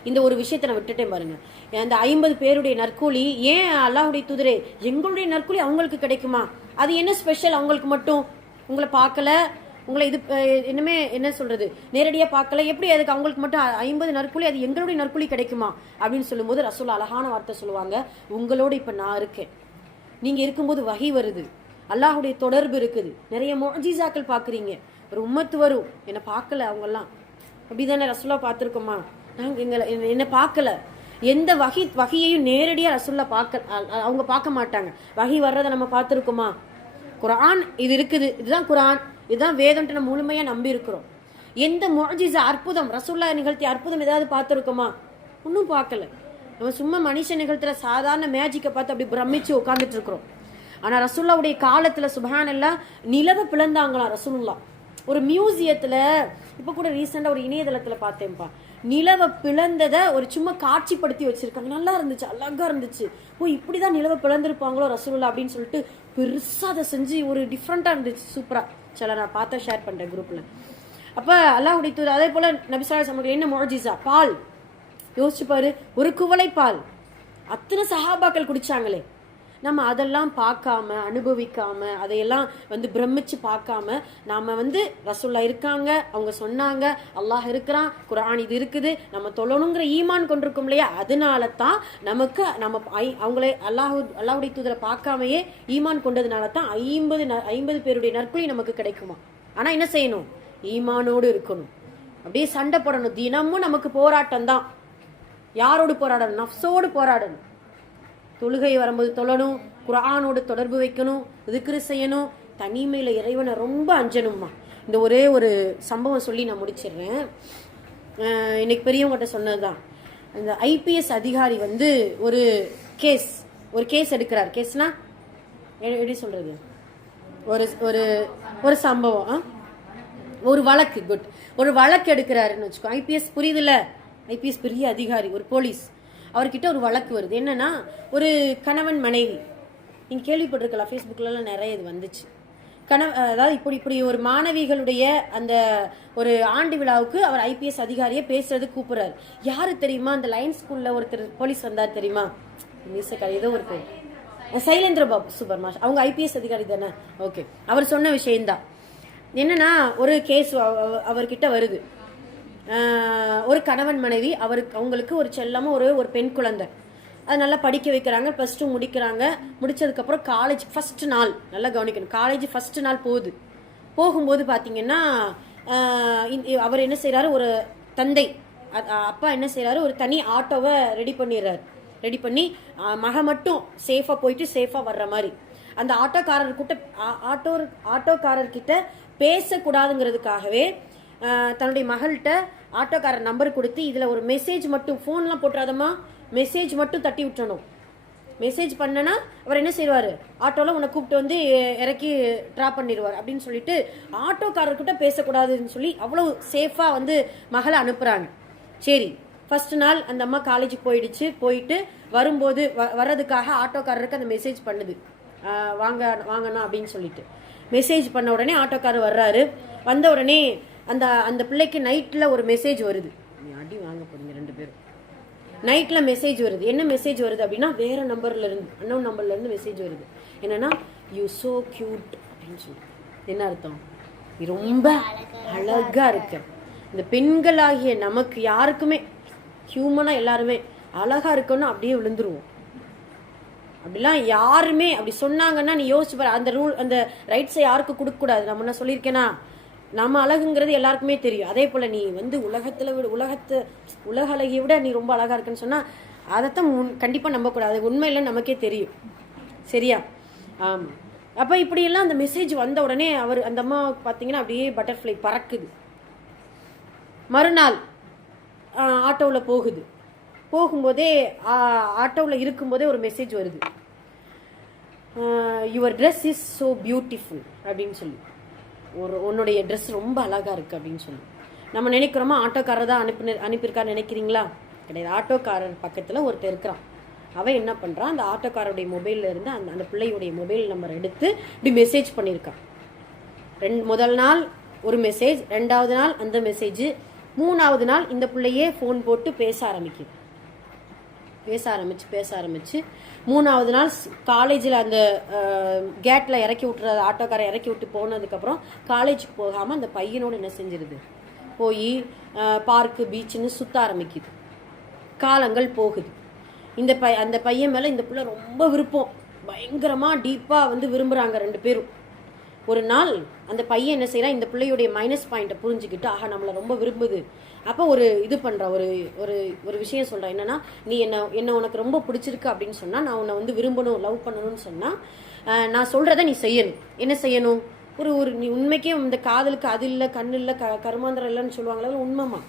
இந்த ஒரு விஷயத்தை நான் விட்டுட்டேன் பாருங்க. அந்த 50 பேருடைய நற்கூலி ஏன் அல்லாஹ்வுடைய தூதரே எங்களுடைய நற்கூலி அவங்களுக்கு கிடைக்குமா? அது என்ன ஸ்பெஷல் அவங்களுக்கு மட்டும்? உங்களை பார்க்கல, உங்களை இன்னுமே என்ன சொல்றது, நேரடியாக பார்க்கல, எப்படி அதுக்கு அவங்களுக்கு மட்டும் 50 நற்கூலி, அது எங்களுடைய நற்கூலி கிடைக்குமா அப்படின்னு சொல்லும்போது ரசூல் அழகான வார்த்தை சொல்லுவாங்க, உங்களோடு இப்போ நான் இருக்கேன், நீங்க இருக்கும்போது வஹி வருது, அல்லாஹ்வுடைய தொடர்பு இருக்குது, நிறைய முஅ்ஜிஸாக்கள் பார்க்குறீங்க, ஒரு உம்மத்து வரும், என்னை பார்க்கல அவங்கெல்லாம். அப்படிதானே ரசூலா பார்த்துருக்கோமா? நாங்கள் என்னை பார்க்கல. எந்த வகையையும் நேரடியாக ரசூல்லா அவங்க பார்க்க மாட்டாங்க. வகை வர்றதை நம்ம பார்த்துருக்கோமா? குர்ஆன் இது இருக்குது, இதுதான் குர்ஆன், இதுதான் வேதம்ட்டு நம்ம முழுமையாக நம்பி இருக்கிறோம். எந்த முஅ்ஜிஸா அற்புதம் ரசூல்லா நிகழ்த்திய அற்புதம் ஏதாவது பார்த்துருக்கோமா? ஒன்றும் பார்க்கல. நம்ம சும்மா மனுஷன் நிகழ்த்துற சாதாரண மேஜிக்கை பார்த்து அப்படி பிரமிச்சு உட்காந்துட்டு இருக்கிறோம். ஆனால் ரசூல்லாவுடைய காலத்தில் சுப்ஹானல்லாஹ் நிலவை பிளந்தாங்களாம் ரசூலுல்லாஹ். ஒரு மியூசியத்தில் இப்போ கூட ரீசெண்டாக ஒரு இணையதளத்தில் பார்த்தேன்ப்பா, நிலவை பிளந்ததை ஒரு சும்மா காட்சிப்படுத்தி வச்சிருக்காங்க. நல்லா இருந்துச்சு, அழகா இருந்துச்சு. ஓ இப்படிதான் நிலவை பிளந்திருப்பாங்களோ ரசூலுல்லாஹ் அப்படின்னு சொல்லிட்டு பெருசாக அதை செஞ்சு ஒரு டிஃப்ரெண்ட்டாக இருந்துச்சு, சூப்பராக. சில நான் பார்த்தா ஷேர் பண்ணுறேன் குரூப்பில். அப்போ அல்லாஹ்வுடைய தூதர் அதே போல் நபி ஸல்லல்லாஹு அலைஹி வஸல்லம் என்ன முஅ்ஜிஸா? பால். யோசிச்சு பாரு, ஒரு குவளை பால் அத்தனை சஹாபாக்கள் குடிச்சாங்களே. நம்ம அதெல்லாம் பார்க்காம, அனுபவிக்காம, அதையெல்லாம் பிரமிச்சு பார்க்காம, நாம ரசூல்லா இருக்காங்க, அவங்க சொன்னாங்க, அல்லாஹ் இருக்கிறான், குர்ஆன் இது இருக்குது, நம்ம தொழணுங்கிற ஈமான் கொண்டிருக்கோம் இல்லையா? அதனால தான் நமக்கு அவங்களே அல்லாஹ்வுடைய தூதரை பார்க்காமையே ஈமான் கொண்டதுனால தான் 50 பேருடைய நற்கூலி நமக்கு கிடைக்குமா. ஆனா என்ன செய்யணும்? ஈமானோடு இருக்கணும். அப்படியே சண்டை போடணும். தினமும் நமக்கு போராட்டம் தான். யாரோடு போராடணும்? நஃப்ஸோடு போராடணும். தொழுகை வரும்போது தொழணும், குர்ஆனோடு தொடர்பு வைக்கணும், திக்ரு செய்யணும், தனிமையில் இறைவனை ரொம்ப அஞ்சணும்மா. இந்த ஒரே ஒரு சம்பவம் சொல்லி நான் முடிச்சிடுறேன். இன்னைக்கு பெரியவங்ககிட்ட சொன்னதுதான். இந்த ஐபிஎஸ் அதிகாரி வந்து ஒரு கேஸ் எடுக்கிறார். கேஸ்னா எப்படி சொல்றது? ஒரு ஒரு ஒரு சம்பவம், ஒரு வழக்கு. குட். ஒரு வழக்கு எடுக்கிறாருன்னு வச்சுக்கோ. ஐபிஎஸ் புரியுதுல்ல? ஐபிஎஸ் பெரிய அதிகாரி, ஒரு போலீஸ். அவர்கிட்ட ஒரு வழக்கு வருது. என்னன்னா, ஒரு கணவன் மனைவி, நீங்க கேள்விப்பட்டிருக்கலாம், ஃபேஸ்புக்லாம் நிறைய இது வந்துச்சு. அதாவது இப்படி ஒரு மாணவிகளுடைய அந்த ஒரு ஆண்டு விழாவுக்கு அவர் ஐபிஎஸ் அதிகாரியை பேசுறது கூப்பிடுறாரு. யாரு தெரியுமா? அந்த லைன் ஸ்கூல்ல ஒருத்தர் போலீஸ் வந்தார் தெரியுமா? ஏதோ ஒரு பேர், சைலேந்திர பாபு சுபர்மாஷ். அவங்க ஐபிஎஸ் அதிகாரி தானே? ஓகே. அவர் சொன்ன விஷயம்தான். என்னன்னா, ஒரு கேஸ் அவர்கிட்ட வருது. ஒரு கணவன் மனைவி, அவங்களுக்கு ஒரு செல்லமா ஒரு பெண் குழந்தை. அது நல்லா படிக்க வைக்கிறாங்க. +2 முடிக்கிறாங்க. முடிச்சதுக்கப்புறம் காலேஜ் ஃபர்ஸ்ட் நாள், நல்லா கவனிக்கணும், காலேஜ் ஃபர்ஸ்ட் நாள் போகும்போது பார்த்தீங்கன்னா, அவர் என்ன செய்யறாரு, ஒரு தந்தை அப்பா என்ன செய்யறாரு, ஒரு தனி ஆட்டோவை ரெடி பண்ணிடுறாரு. ரெடி பண்ணி மக மட்டும் சேஃபா போயிட்டு சேஃபா வர்ற மாதிரி. அந்த ஆட்டோக்காரர்கிட்ட பேசக்கூடாதுங்கிறதுக்காகவே தன்னுடைய மகள்கிட்ட ஆட்டோக்காரர் நம்பர் கொடுத்து, இதுல ஒரு மெசேஜ் மட்டும், போன்லாம் போட்டுறாதமா, மெசேஜ் மட்டும் தட்டி விட்டணும். மெசேஜ் பண்ணனா அவர் என்ன செய்வாரு, ஆட்டோல உன்னை கூப்பிட்டு வந்து இறக்கி டிராப் பண்ணிடுவார் அப்படின்னு சொல்லிட்டு ஆட்டோக்காரர்கிட்ட பேசக்கூடாதுன்னு சொல்லி அவ்வளவு சேஃபா வந்து மகளை அனுப்புறாங்க. சரி, ஃபர்ஸ்ட் நாள் அந்த அம்மா காலேஜுக்கு போயிட்டு வரும்போது வர்றதுக்காக ஆட்டோக்காரருக்கு அந்த மெசேஜ் பண்ணுது, வாங்கணும் அப்படின்னு சொல்லிட்டு. மெசேஜ் பண்ண உடனே ஆட்டோக்காரர் வர்றாரு. வந்த உடனே அந்த பிள்ளைக்கு நைட்ல ஒரு மெசேஜ் வருது. அடி வாங்க போறீங்க 2 பேரும். நைட்ல மெசேஜ் வருது. என்ன மெசேஜ் வருது அப்படின்னா, வேற நம்பர்ல இருந்து, அன்னோன் நம்பர்ல இருந்து மெசேஜ் வருது. என்னன்னா, யூ சோ கியூட் அப்படின்னு சொல்லி. என்ன அர்த்தம்? நீ ரொம்ப அழகா இருக்க. இந்த பெண்களாகிய நமக்கு யாருக்குமே, ஹியூமனா எல்லாருமே அழகா இருக்கணும் அப்படியே விழுந்துருவோம். அப்படிலாம் யாருமே அப்படி சொன்னாங்கன்னா நீ யோசிச்சு பாரு. அந்த ரூல், அந்த ரைட்ஸை யாருக்கு கொடுக்க கூடாது. நம்ம என்ன சொல்லியிருக்கேன்னா, நம்ம அழகுங்கிறது எல்லாருக்குமே தெரியும். அதே போல நீ வந்து உலக அழகியை விட நீ ரொம்ப அழகா இருக்குன்னு சொன்னா அதைத்தான் கண்டிப்பா நம்பக்கூடாது. உண்மை இல்லைன்னு நமக்கே தெரியும். சரியா? ஆமா. அப்ப இப்படி எல்லாம் அந்த மெசேஜ் வந்த உடனே அந்த அம்மா பாத்தீங்கன்னா அப்படியே பட்டர்ஃப்ளை பறக்குது. மறுநாள் ஆட்டோவில் போகும்போதே ஆட்டோவில் இருக்கும்போதே ஒரு மெசேஜ் வருது, your dress is so beautiful அப்படின்னு சொல்லி, உன்னுடைய ட்ரெஸ் ரொம்ப அழகா இருக்கு அப்படின்னு சொல்லி. நம்ம நினைக்கிறோமா ஆட்டோக்காரர் தான் அனுப்பியிருக்கான்னு நினைக்கிறீங்களா? கிடையாது. ஆட்டோக்காரர் பக்கத்துல ஒருத்தர் இருக்கிறான். அவன் என்ன பண்றான், அந்த ஆட்டோக்காரருடைய மொபைல்ல இருந்து அந்த பிள்ளையுடைய மொபைல் நம்பர் எடுத்து இப்படி மெசேஜ் பண்ணியிருக்கான். முதல் நாள் ஒரு மெசேஜ், 2வது நாள் அந்த மெசேஜ், 3வது நாள் இந்த பிள்ளையே ஃபோன் போட்டு பேச ஆரம்பிச்சு 3வது நாள் காலேஜில் அந்த கேட்டில் இறக்கி விட்டுற ஆட்டோக்காரை இறக்கி விட்டு போனதுக்கப்புறம் காலேஜுக்கு போகாமல் அந்த பையனோடு என்ன செஞ்சிருது, போய் பார்க்கு பீச்சுன்னு சுற்ற ஆரம்பிக்குது. காலங்கள் போகுது. அந்த பையன் மேலே இந்த பிள்ளை ரொம்ப விருப்பம், பயங்கரமாக டீப்பாக வந்து விரும்புகிறாங்க 2 பேரும். ஒரு நாள் அந்த பையன் என்ன செய்யறான், இந்த பிள்ளையுடைய மைனஸ் பாயிண்ட்டை புரிஞ்சுக்கிட்டு, ஆஹா நம்மளை ரொம்ப விரும்புது, அப்போ ஒரு இது பண்ணுறான், ஒரு விஷயம் சொல்கிறான். என்னன்னா, நீ என்ன உனக்கு ரொம்ப பிடிச்சிருக்கு அப்படின்னு சொன்னால், நான் உன்னை வந்து விரும்பணும், லவ் பண்ணணும்னு சொன்னால் நான் சொல்கிறத நீ செய்யணும். என்ன செய்யணும்? நீ உண்மைக்கே இந்த காதலுக்கு அது இல்லை, கண்ணு இல்லை, கருமாந்திரம் இல்லைன்னு சொல்லுவாங்களா, உண்மைமா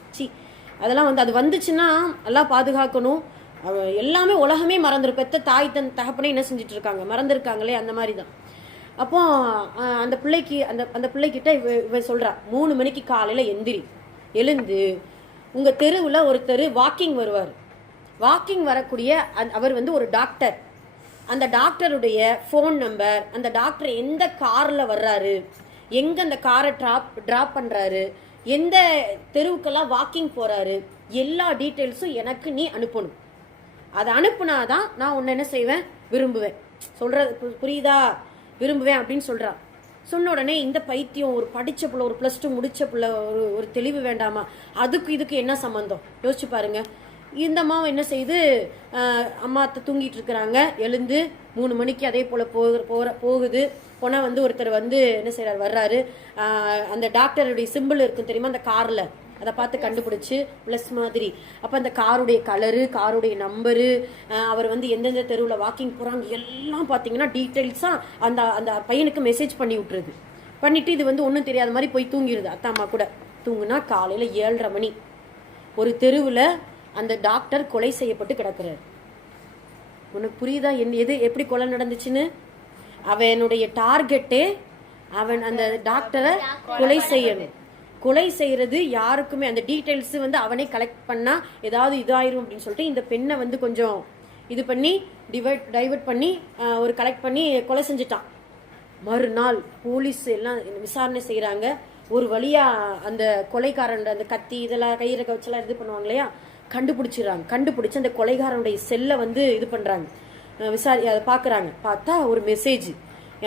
அதெல்லாம் வந்து அது வந்துச்சுன்னா எல்லாம் பாதுகாக்கணும். எல்லாமே உலகமே மறந்துடும். பெத்த தாய் தகப்பனே என்ன செஞ்சுட்டு இருக்காங்க, மறந்துருக்காங்களே, அந்த மாதிரி தான். அப்போ அந்த பிள்ளைகிட்ட இவ சொல்றா, 3 மணிக்கு காலையில எழுந்து உங்க தெருவுல ஒருத்தர் வாக்கிங் வருவார். வாக்கிங் வரக்கூடிய அவர் வந்து ஒரு டாக்டர். அந்த டாக்டருடைய ஃபோன் நம்பர், அந்த டாக்டர் எந்த கார்ல வர்றாரு, எங்க அந்த காரை டிராப் பண்றாரு, எந்த தெருவுக்கெல்லாம் வாக்கிங் போறாரு, எல்லா டீட்டெயில்ஸும் எனக்கு நீ அனுப்பணும். அதை அனுப்புனாதான் நான் உன்னை என்ன செய்வேன், விரும்புவேன். சொல்றது புரியுதா? விரும்புவேன் அப்படின்னு சொல்றா. சொன்ன உடனே இந்த பைத்தியம், ஒரு படிச்ச பிள்ளை, ஒரு +2 முடிச்ச பிள்ளை, ஒரு தெளிவு வேண்டாமா, இதுக்கு என்ன சம்பந்தம் யோசிச்சு பாருங்க. இந்த அம்மாவும் என்ன செய்து, அம்மா தூங்கிட்டு இருக்கிறாங்க, எழுந்து 3 மணிக்கு அதே போல போகுது. போனா வந்து ஒருத்தர் வந்து என்ன செய்யறாரு, வர்றாரு. அந்த டாக்டருடைய சிம்பிள் இருக்கும் தெரியுமா அந்த கார்ல, அதை பார்த்து கண்டுபிடிச்சு ப்ளஸ் மாதிரி. அப்போ அந்த காருடைய கலரு, காருடைய நம்பரு, அவர் வந்து எந்தெந்த தெருவில் வாக்கிங் போகிறாங்க எல்லாம் பார்த்தீங்கன்னா டீட்டெயில்ஸாக அந்த அந்த பையனுக்கு மெசேஜ் பண்ணி விட்டுருது. பண்ணிட்டு இது வந்து ஒன்றும் தெரியாத மாதிரி போய் தூங்கிடுது. அத்தா அம்மா கூட தூங்குனா காலையில் 7:30 மணி ஒரு தெருவில் அந்த டாக்டர் கொலை செய்யப்பட்டு கிடக்குறாரு. உனக்கு புரியுதா எது எப்படி கொலை நடந்துச்சுன்னு? அவனுடைய டார்கெட்டே அவன் அந்த டாக்டரை கொலை செய்யணும். கொலை செய்யறது யாருக்குமே அந்த டீட்டெயில்ஸ் வந்து அவனே கலெக்ட் பண்ணா ஏதாவது இதாயிரும் அப்படின்னு சொல்லிட்டு இந்த பெண்ணை வந்து கொஞ்சம் இது பண்ணி டைவர்ட் பண்ணி ஒரு கலெக்ட் பண்ணி கொலை செஞ்சுட்டான். மறுநாள் போலீஸ் எல்லாம் விசாரணை செய்யறாங்க. ஒரு வழியா அந்த கொலைக்காரன் அந்த கத்தி இதெல்லாம் கையில வச்செல்லாம் இது பண்ணுவாங்க இல்லையா, கண்டுபிடிச்சு அந்த கொலைகாரனுடைய செல்லை வந்து இது பண்றாங்க, அதை பாக்குறாங்க. பார்த்தா ஒரு மெசேஜ்,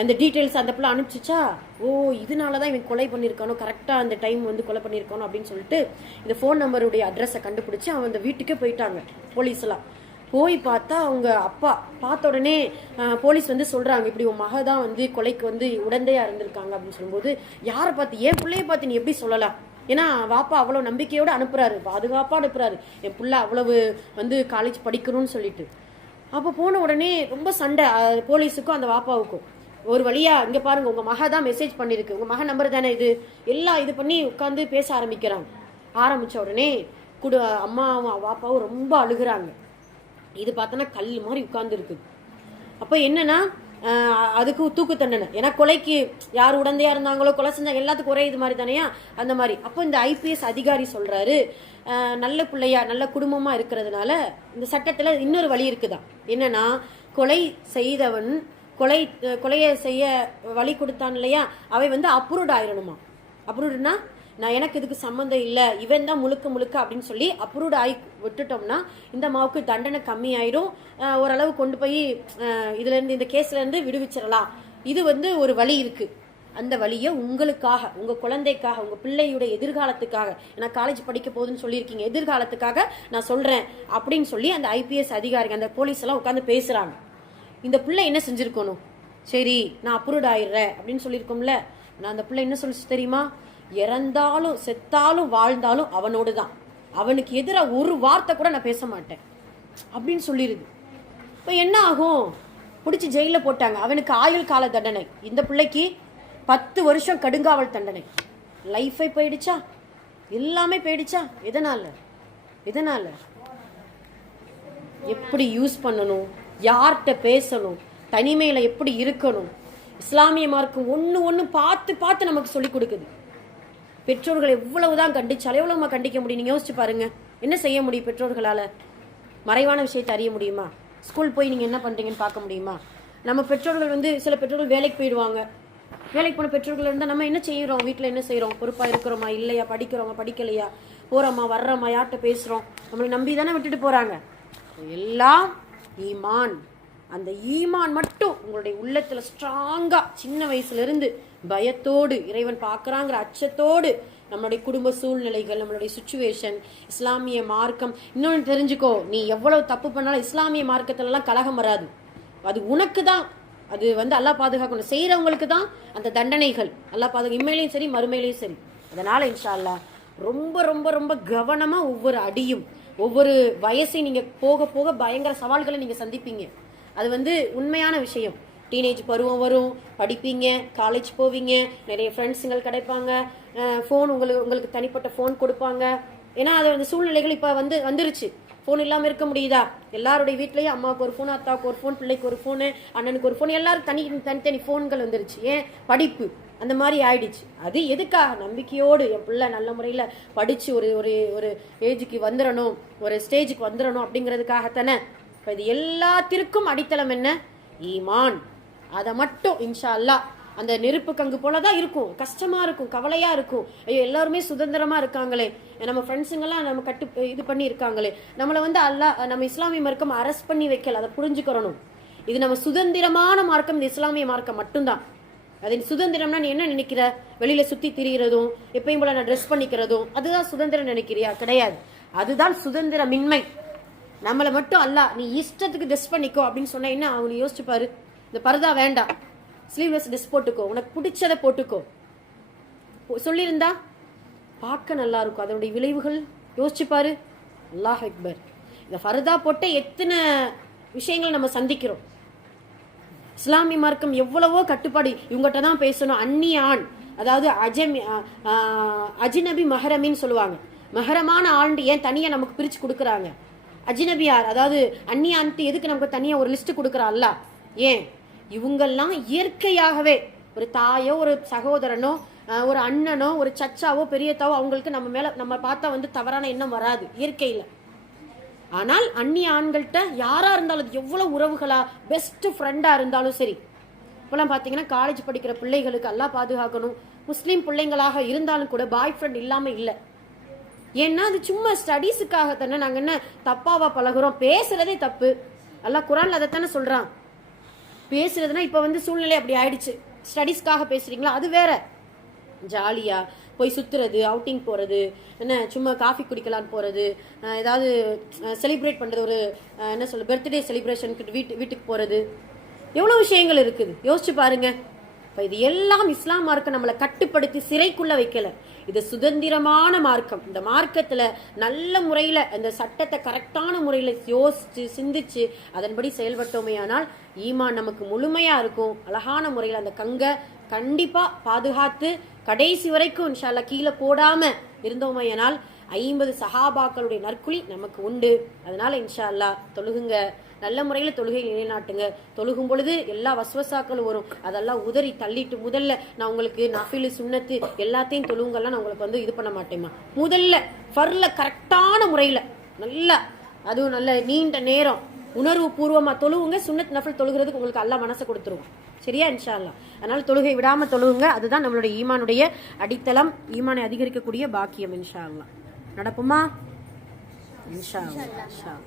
அந்த டீட்டெயில்ஸ் அந்த பிள்ளை அனுப்பிச்சிச்சா, ஓ இதனாலதான் இவன் கொலை பண்ணியிருக்கானோ, கரெக்டா அந்த டைம் வந்து கொலை பண்ணியிருக்கானோ அப்படின்னு சொல்லிட்டு இந்த ஃபோன் நம்பருடைய அட்ரஸை கண்டுபிடிச்சு அவன் அந்த வீட்டுக்கே போயிட்டாங்க போலீஸ் எல்லாம். போய் பார்த்தா அவங்க அப்பா பார்த்த உடனே போலீஸ் வந்து சொல்றாங்க, இப்படி உன் மக தான் வந்து கொலைக்கு வந்து உடந்தையா இருந்திருக்காங்க அப்படின்னு சொல்லும்போது, யாரை பார்த்து, என் பிள்ளைய பார்த்து நீ எப்படி சொல்லலாம்? ஏன்னா வாப்பா அவ்வளவு நம்பிக்கையோடு அனுப்புறாரு, பாதுகாப்பா அனுப்புறாரு, என் பிள்ளை அவ்வளவு வந்து காலேஜ் படிக்கணும்னு சொல்லிட்டு. அப்போ போன உடனே ரொம்ப சண்டை போலீஸுக்கும் அந்த வாப்பாவுக்கும். ஒரு வழியா இங்க பாருங்க, உங்க மக தான் மெசேஜ் பண்ணிருக்கு, உங்க மக நம்பர் தானே இது, எல்லாம் இது பண்ணி உட்காந்து பேச ஆரம்பிச்ச உடனே அம்மாவும் வாப்பாவும் ரொம்ப அழுகுறாங்க. இது பார்த்தோன்னா கல் மாதிரி உட்கார்ந்து இருக்குது. அப்போ என்னன்னா அதுக்கு தூக்கு தண்டனை. ஏன்னா கொலைக்கு யார் உடந்தையா இருந்தாங்களோ, கொலை செஞ்சாங்க எல்லாத்துக்கும் ஒரே இது மாதிரி தானையா, அந்த மாதிரி. அப்போ இந்த ஐபிஎஸ் அதிகாரி சொல்றாரு, நல்ல பிள்ளையா நல்ல குடும்பமா இருக்கிறதுனால இந்த சட்டத்துல இன்னொரு வழி இருக்குதான். என்னன்னா கொலை செய்தவன் கொலையை செய்ய வழி கொடுத்தான் இல்லையா, அவை வந்து அப்ரூவ்ட் ஆயிரணுமா. அப்ரூவ்டுனா நான் எனக்கு இதுக்கு சம்மந்தம் இல்லை, இவன் தான் முழுக்க அப்படின்னு சொல்லி அப்ரூவ்ட் ஆகி விட்டுட்டோம்னா இந்த மாவுக்கு தண்டனை கம்மி ஆயிடும், ஓரளவு கொண்டு போய் இதுல இருந்து இந்த கேஸ்ல இருந்து விடுவிச்சிடலாம். இது வந்து ஒரு வழி இருக்கு. அந்த வழியை உங்களுக்காக, உங்க குழந்தைக்காக, உங்க பிள்ளையுடைய எதிர்காலத்துக்காக, நான் காலேஜ் படிக்க போகுதுன்னு சொல்லியிருக்கீங்க, எதிர்காலத்துக்காக நான் சொல்றேன் அப்படின்னு சொல்லி அந்த ஐபிஎஸ் அதிகாரிகள் அந்த போலீஸ் எல்லாம் உட்காந்து பேசுறாங்க. இந்த பிள்ளை என்ன செஞ்சிருக்கணும்? சரி நான் அப்ரூவ்ட் ஆயிடுறேன் அப்படின்னு சொல்லியிருக்கோம்ல, நான் அந்த பிள்ளை என்ன சொல்லிச்சு தெரியுமா? இறந்தாலும் செத்தாலும் வாழ்ந்தாலும் அவனோடு தான், அவனுக்கு எதிராக ஒரு வார்த்தை கூட நான் பேச மாட்டேன் அப்படின்னு சொல்லிடுது. இப்போ என்ன ஆகும்? பிடிச்சி ஜெயிலில் போட்டாங்க, அவனுக்கு ஆயுள் கால தண்டனை, இந்த பிள்ளைக்கு 10 வருஷம் கடுங்காவல் தண்டனை. லைஃபை போயிடுச்சா, எல்லாமே போயிடுச்சா. எதனால எப்படி யூஸ் பண்ணணும், யார்கிட்ட பேசணும், தனிமையில எப்படி இருக்கணும், இஸ்லாமிய மார்க்கம் ஒன்று பார்த்து நமக்கு சொல்லி கொடுக்குது. பெற்றோர்கள் எவ்வளவுதான் கண்டிச்சாலும் எவ்வளவு கண்டிக்க முடியும்? நீங்க யோசிச்சு பாருங்க, என்ன செய்ய முடியும் பெற்றோர்களால? மறைவான விஷயத்தை அறிய முடியுமா? ஸ்கூல் போய் நீங்க என்ன பண்றீங்கன்னு பார்க்க முடியுமா? நம்ம பெற்றோர்கள் வந்து சில பெற்றோர்கள் வேலைக்கு போயிடுவாங்க. வேலைக்கு போன பெற்றோர்கள் இருந்தால் நம்ம என்ன செய்யறோம், வீட்டில் என்ன செய்யறோம், பொறுப்பா இருக்கிறோமா இல்லையா, படிக்கிறோமா படிக்கலையா, போறோமா வர்றோமா, யார்கிட்ட பேசுறோம், நம்மளை நம்பி தானே விட்டுட்டு போறாங்க. எல்லாம் ஈமான். அந்த ஈமான் மட்டும் உங்களுடைய உள்ளத்துல ஸ்ட்ராங்கா சின்ன வயசுல இருந்து பயத்தோடு, இறைவன் பார்க்கறாங்கிற அச்சத்தோடு, நம்மளுடைய குடும்ப சூழ்நிலைகள், நம்மளுடைய சுச்சுவேஷன், இஸ்லாமிய மார்க்கம். இன்னொன்று தெரிஞ்சுக்கோ, நீ எவ்வளவு தப்பு பண்ணாலும் இஸ்லாமிய மார்க்கத்துல எல்லாம் கலகம் வராது. அது உனக்கு தான், அது வந்து அல்லாஹ் பாதுகாக்கணும். செய்யறவங்களுக்கு தான் அந்த தண்டனைகள் அல்லாஹ் பாதுகா, இம்மையிலையும் சரி மறுமையிலையும் சரி. அதனால இன்ஷா அல்லாஹ் ரொம்ப ரொம்ப ரொம்ப கவனமா ஒவ்வொரு அடியும், ஒவ்வொரு வயசை நீங்க போக போக பயங்கர சவால்களை நீங்க சந்திப்பீங்க. அது வந்து உண்மையான விஷயம். டீனேஜ் பருவம் வரும், படிப்பீங்க, காலேஜ் போவீங்க, நிறைய ஃப்ரெண்ட்ஸுங்கள் கிடைப்பாங்க, ஃபோன் உங்களுக்கு தனிப்பட்ட ஃபோன் கொடுப்பாங்க. ஏன்னா அது அந்த சூழ்நிலைகள் இப்போ வந்துருச்சு. ஃபோன் இல்லாமல் இருக்க முடியுதா? எல்லாருடைய வீட்லேயும் அம்மாவுக்கு ஒரு ஃபோன், அத்தாவுக்கு ஒரு ஃபோன், பிள்ளைக்கு ஒரு ஃபோனு, அண்ணனுக்கு ஒரு ஃபோன், எல்லாரும் தனித்தனி ஃபோன்கள் வந்துருச்சு. ஏன்? படிப்பு அந்த மாதிரி ஆயிடுச்சு. அது எதுக்காக? நம்பிக்கையோடு என் பிள்ளை நல்ல முறையில் படித்து ஒரு ஒரு ஏஜுக்கு வந்துடணும், ஒரு ஸ்டேஜுக்கு வந்துடணும் அப்படிங்கிறதுக்காகத்தானே. இப்போ இது எல்லாத்திற்கும் அடித்தளம் என்ன? ஈமான். அதை மட்டும் இன்ஷா அல்லாஹ் அந்த நெருப்பு கங்கு போலதான் இருக்கும், கஷ்டமா இருக்கும், கவலையா இருக்கும். ஐயோ எல்லாருமே சுதந்திரமா இருக்காங்களே, நம்ம ஃப்ரெண்ட்ஸுங்கெல்லாம் நம்ம இது பண்ணி இருக்காங்களே, நம்மளை வந்து அல்லாஹ் நம்ம இஸ்லாமிய மார்க்கம் அரெஸ்ட் பண்ணி வைக்கல. அதை புரிஞ்சுக்கிறணும். இது நம்ம சுதந்திரமான மார்க்கம், இந்த இஸ்லாமிய மார்க்கம் மட்டும்தான். அது சுதந்திரம்னா நீ என்ன நினைக்கிற? வெளியில சுத்தி திரிகிறதும், எப்பயும் போல நான் ட்ரெஸ் பண்ணிக்கிறதும் அதுதான் சுதந்திரம் நினைக்கிறியா? கிடையாது. அதுதான் சுதந்திரமின்மை. நம்மளை மட்டும் அல்லாஹ் நீ இஷ்டத்துக்கு ட்ரெஸ் பண்ணிக்கோ அப்படின்னு சொன்னா என்ன அவங்க யோசிச்சு பாரு. இந்த பர்தா வேண்டாம், ஸ்லீவ்லெஸ் ட்ரெஸ் போட்டுக்கோ, உனக்கு பிடிச்சதை போட்டுக்கோ சொல்லியிருந்தா பார்க்க நல்லா இருக்கும். அதனுடைய விளைவுகள் யோசிச்சு பாரு. அல்லாஹ் அக்பர். இந்த ஃபர்தா போட்ட எத்தனை விஷயங்கள் நம்ம சந்திக்கிறோம். இஸ்லாமிய மார்க்கம் எவ்வளவோ கட்டுப்பாடு. இவங்ககிட்ட தான் பேசணும். அந்நிய ஆண், அதாவது அஜ்னபி மஹரமின்னு சொல்லுவாங்க. மஹரமான ஆண்டு ஏன் தனியா நமக்கு பிரிச்சு கொடுக்குறாங்க? அஜ்னபியார், அதாவது அந்நிய ஆண்ட்டு எதுக்கு நமக்கு தனியா ஒரு லிஸ்ட் கொடுக்குறான்ல? ஏன்? இவங்கெல்லாம் இயற்கையாகவே ஒரு தாயோ ஒரு சகோதரனோ ஒரு அண்ணனோ ஒரு சச்சாவோ பெரியத்தாவோ அவங்களுக்கு நம்ம மேல நம்ம பார்த்தா வந்து தவறான எண்ணம் வராது இயற்கையில. ஆனால் அந்நிய ஆண்கள்கிட்ட யாரா இருந்தாலும் எவ்வளவு உறவுகளா பெஸ்ட் ஃப்ரெண்டா இருந்தாலும் சரி. இப்பெல்லாம் பாத்தீங்கன்னா காலேஜ் படிக்கிற பிள்ளைகளுக்கு எல்லாம் பாதுகாக்கணும். முஸ்லீம் பிள்ளைங்களாக இருந்தாலும் கூட பாய் ஃப்ரெண்ட் இல்லாம இல்லை. ஏன்னா அது சும்மா ஸ்டடீஸுக்காக தானே. நாங்க என்ன தப்பாவா பழகுறோம்? பேசுறதே தப்பு. அல்லாஹ் குர்ஆன்ல அதைத்தானே சொல்றான். பேசுறதுன்னா இப்ப வந்து சூழ்நிலை அப்படி ஆயிடுச்சு. ஸ்டடீஸ்க்காக பேசுறீங்களா அது வேற. ஜாலியா போய் சுத்துறது, அவுட்டிங் போறது, என்ன சும்மா காஃபி குடிக்கலான்னு போறது, ஏதாவது செலிப்ரேட் பண்றது, ஒரு என்ன சொல்ல பர்த்டே செலிப்ரேஷனுக்கு வீட்டுக்கு போறது, எவ்வளவு விஷயங்கள் இருக்குது. யோசிச்சு பாருங்க. இப்ப இது எல்லாம் இஸ்லாம் மார்க்கம் நம்மளை கட்டுப்படுத்தி சிறைக்குள்ள வைக்கல. இது சுதந்திரமான மார்க்கம். இந்த மார்க்கத்துல நல்ல முறையில அந்த சட்டத்தை கரெக்டான முறையில யோசிச்சு சிந்திச்சு அதன்படி செயல்பட்டோமே ஆனால் ஈமான் நமக்கு முழுமையா இருக்கும். அழகான முறையில அந்த கங்க கண்டிப்பா பாதுகாத்து கடைசி வரைக்கும் இன்ஷா அல்லாஹ் கீழே போடாம இருந்தோமையானால் 50 சஹாபாக்களுடைய நற்குலி நமக்கு உண்டு. அதனால இன்ஷா அல்லாஹ் தொழுகுங்க, நல்ல முறையில் தொழுகை நிலைநாட்டுங்க. தொழுகும் பொழுது எல்லா வஸ்வசாக்களும் வரும், அதெல்லாம் உதறி தள்ளிட்டு முதல்ல நான் உங்களுக்கு நஃபிலு சுன்னத்து எல்லாத்தையும் தொழுங்கெல்லாம் நான் உங்களுக்கு வந்து இது பண்ண மாட்டேமா. முதல்ல ஃபர்ல கரெக்டான முறையில் நல்லா, அதுவும் நல்ல நீண்ட நேரம் உணர்வு பூர்வமா தொழுவுங்க. சுன்னத் நஃபில் தொழுகிறதுக்கு உங்களுக்கு அல்லாஹ் மனசை கொடுத்துருவோம். சரியா? இன்ஷா அல்லாஹ். அதனால தொழுகை விடாம தொழுவுங்க. அதுதான் நம்மளுடைய ஈமானுடைய அடித்தளம், ஈமானை அதிகரிக்கக்கூடிய பாக்கியம். இன்ஷா அல்லாஹ். நடப்புமா? இன்ஷா அல்லாஹ்.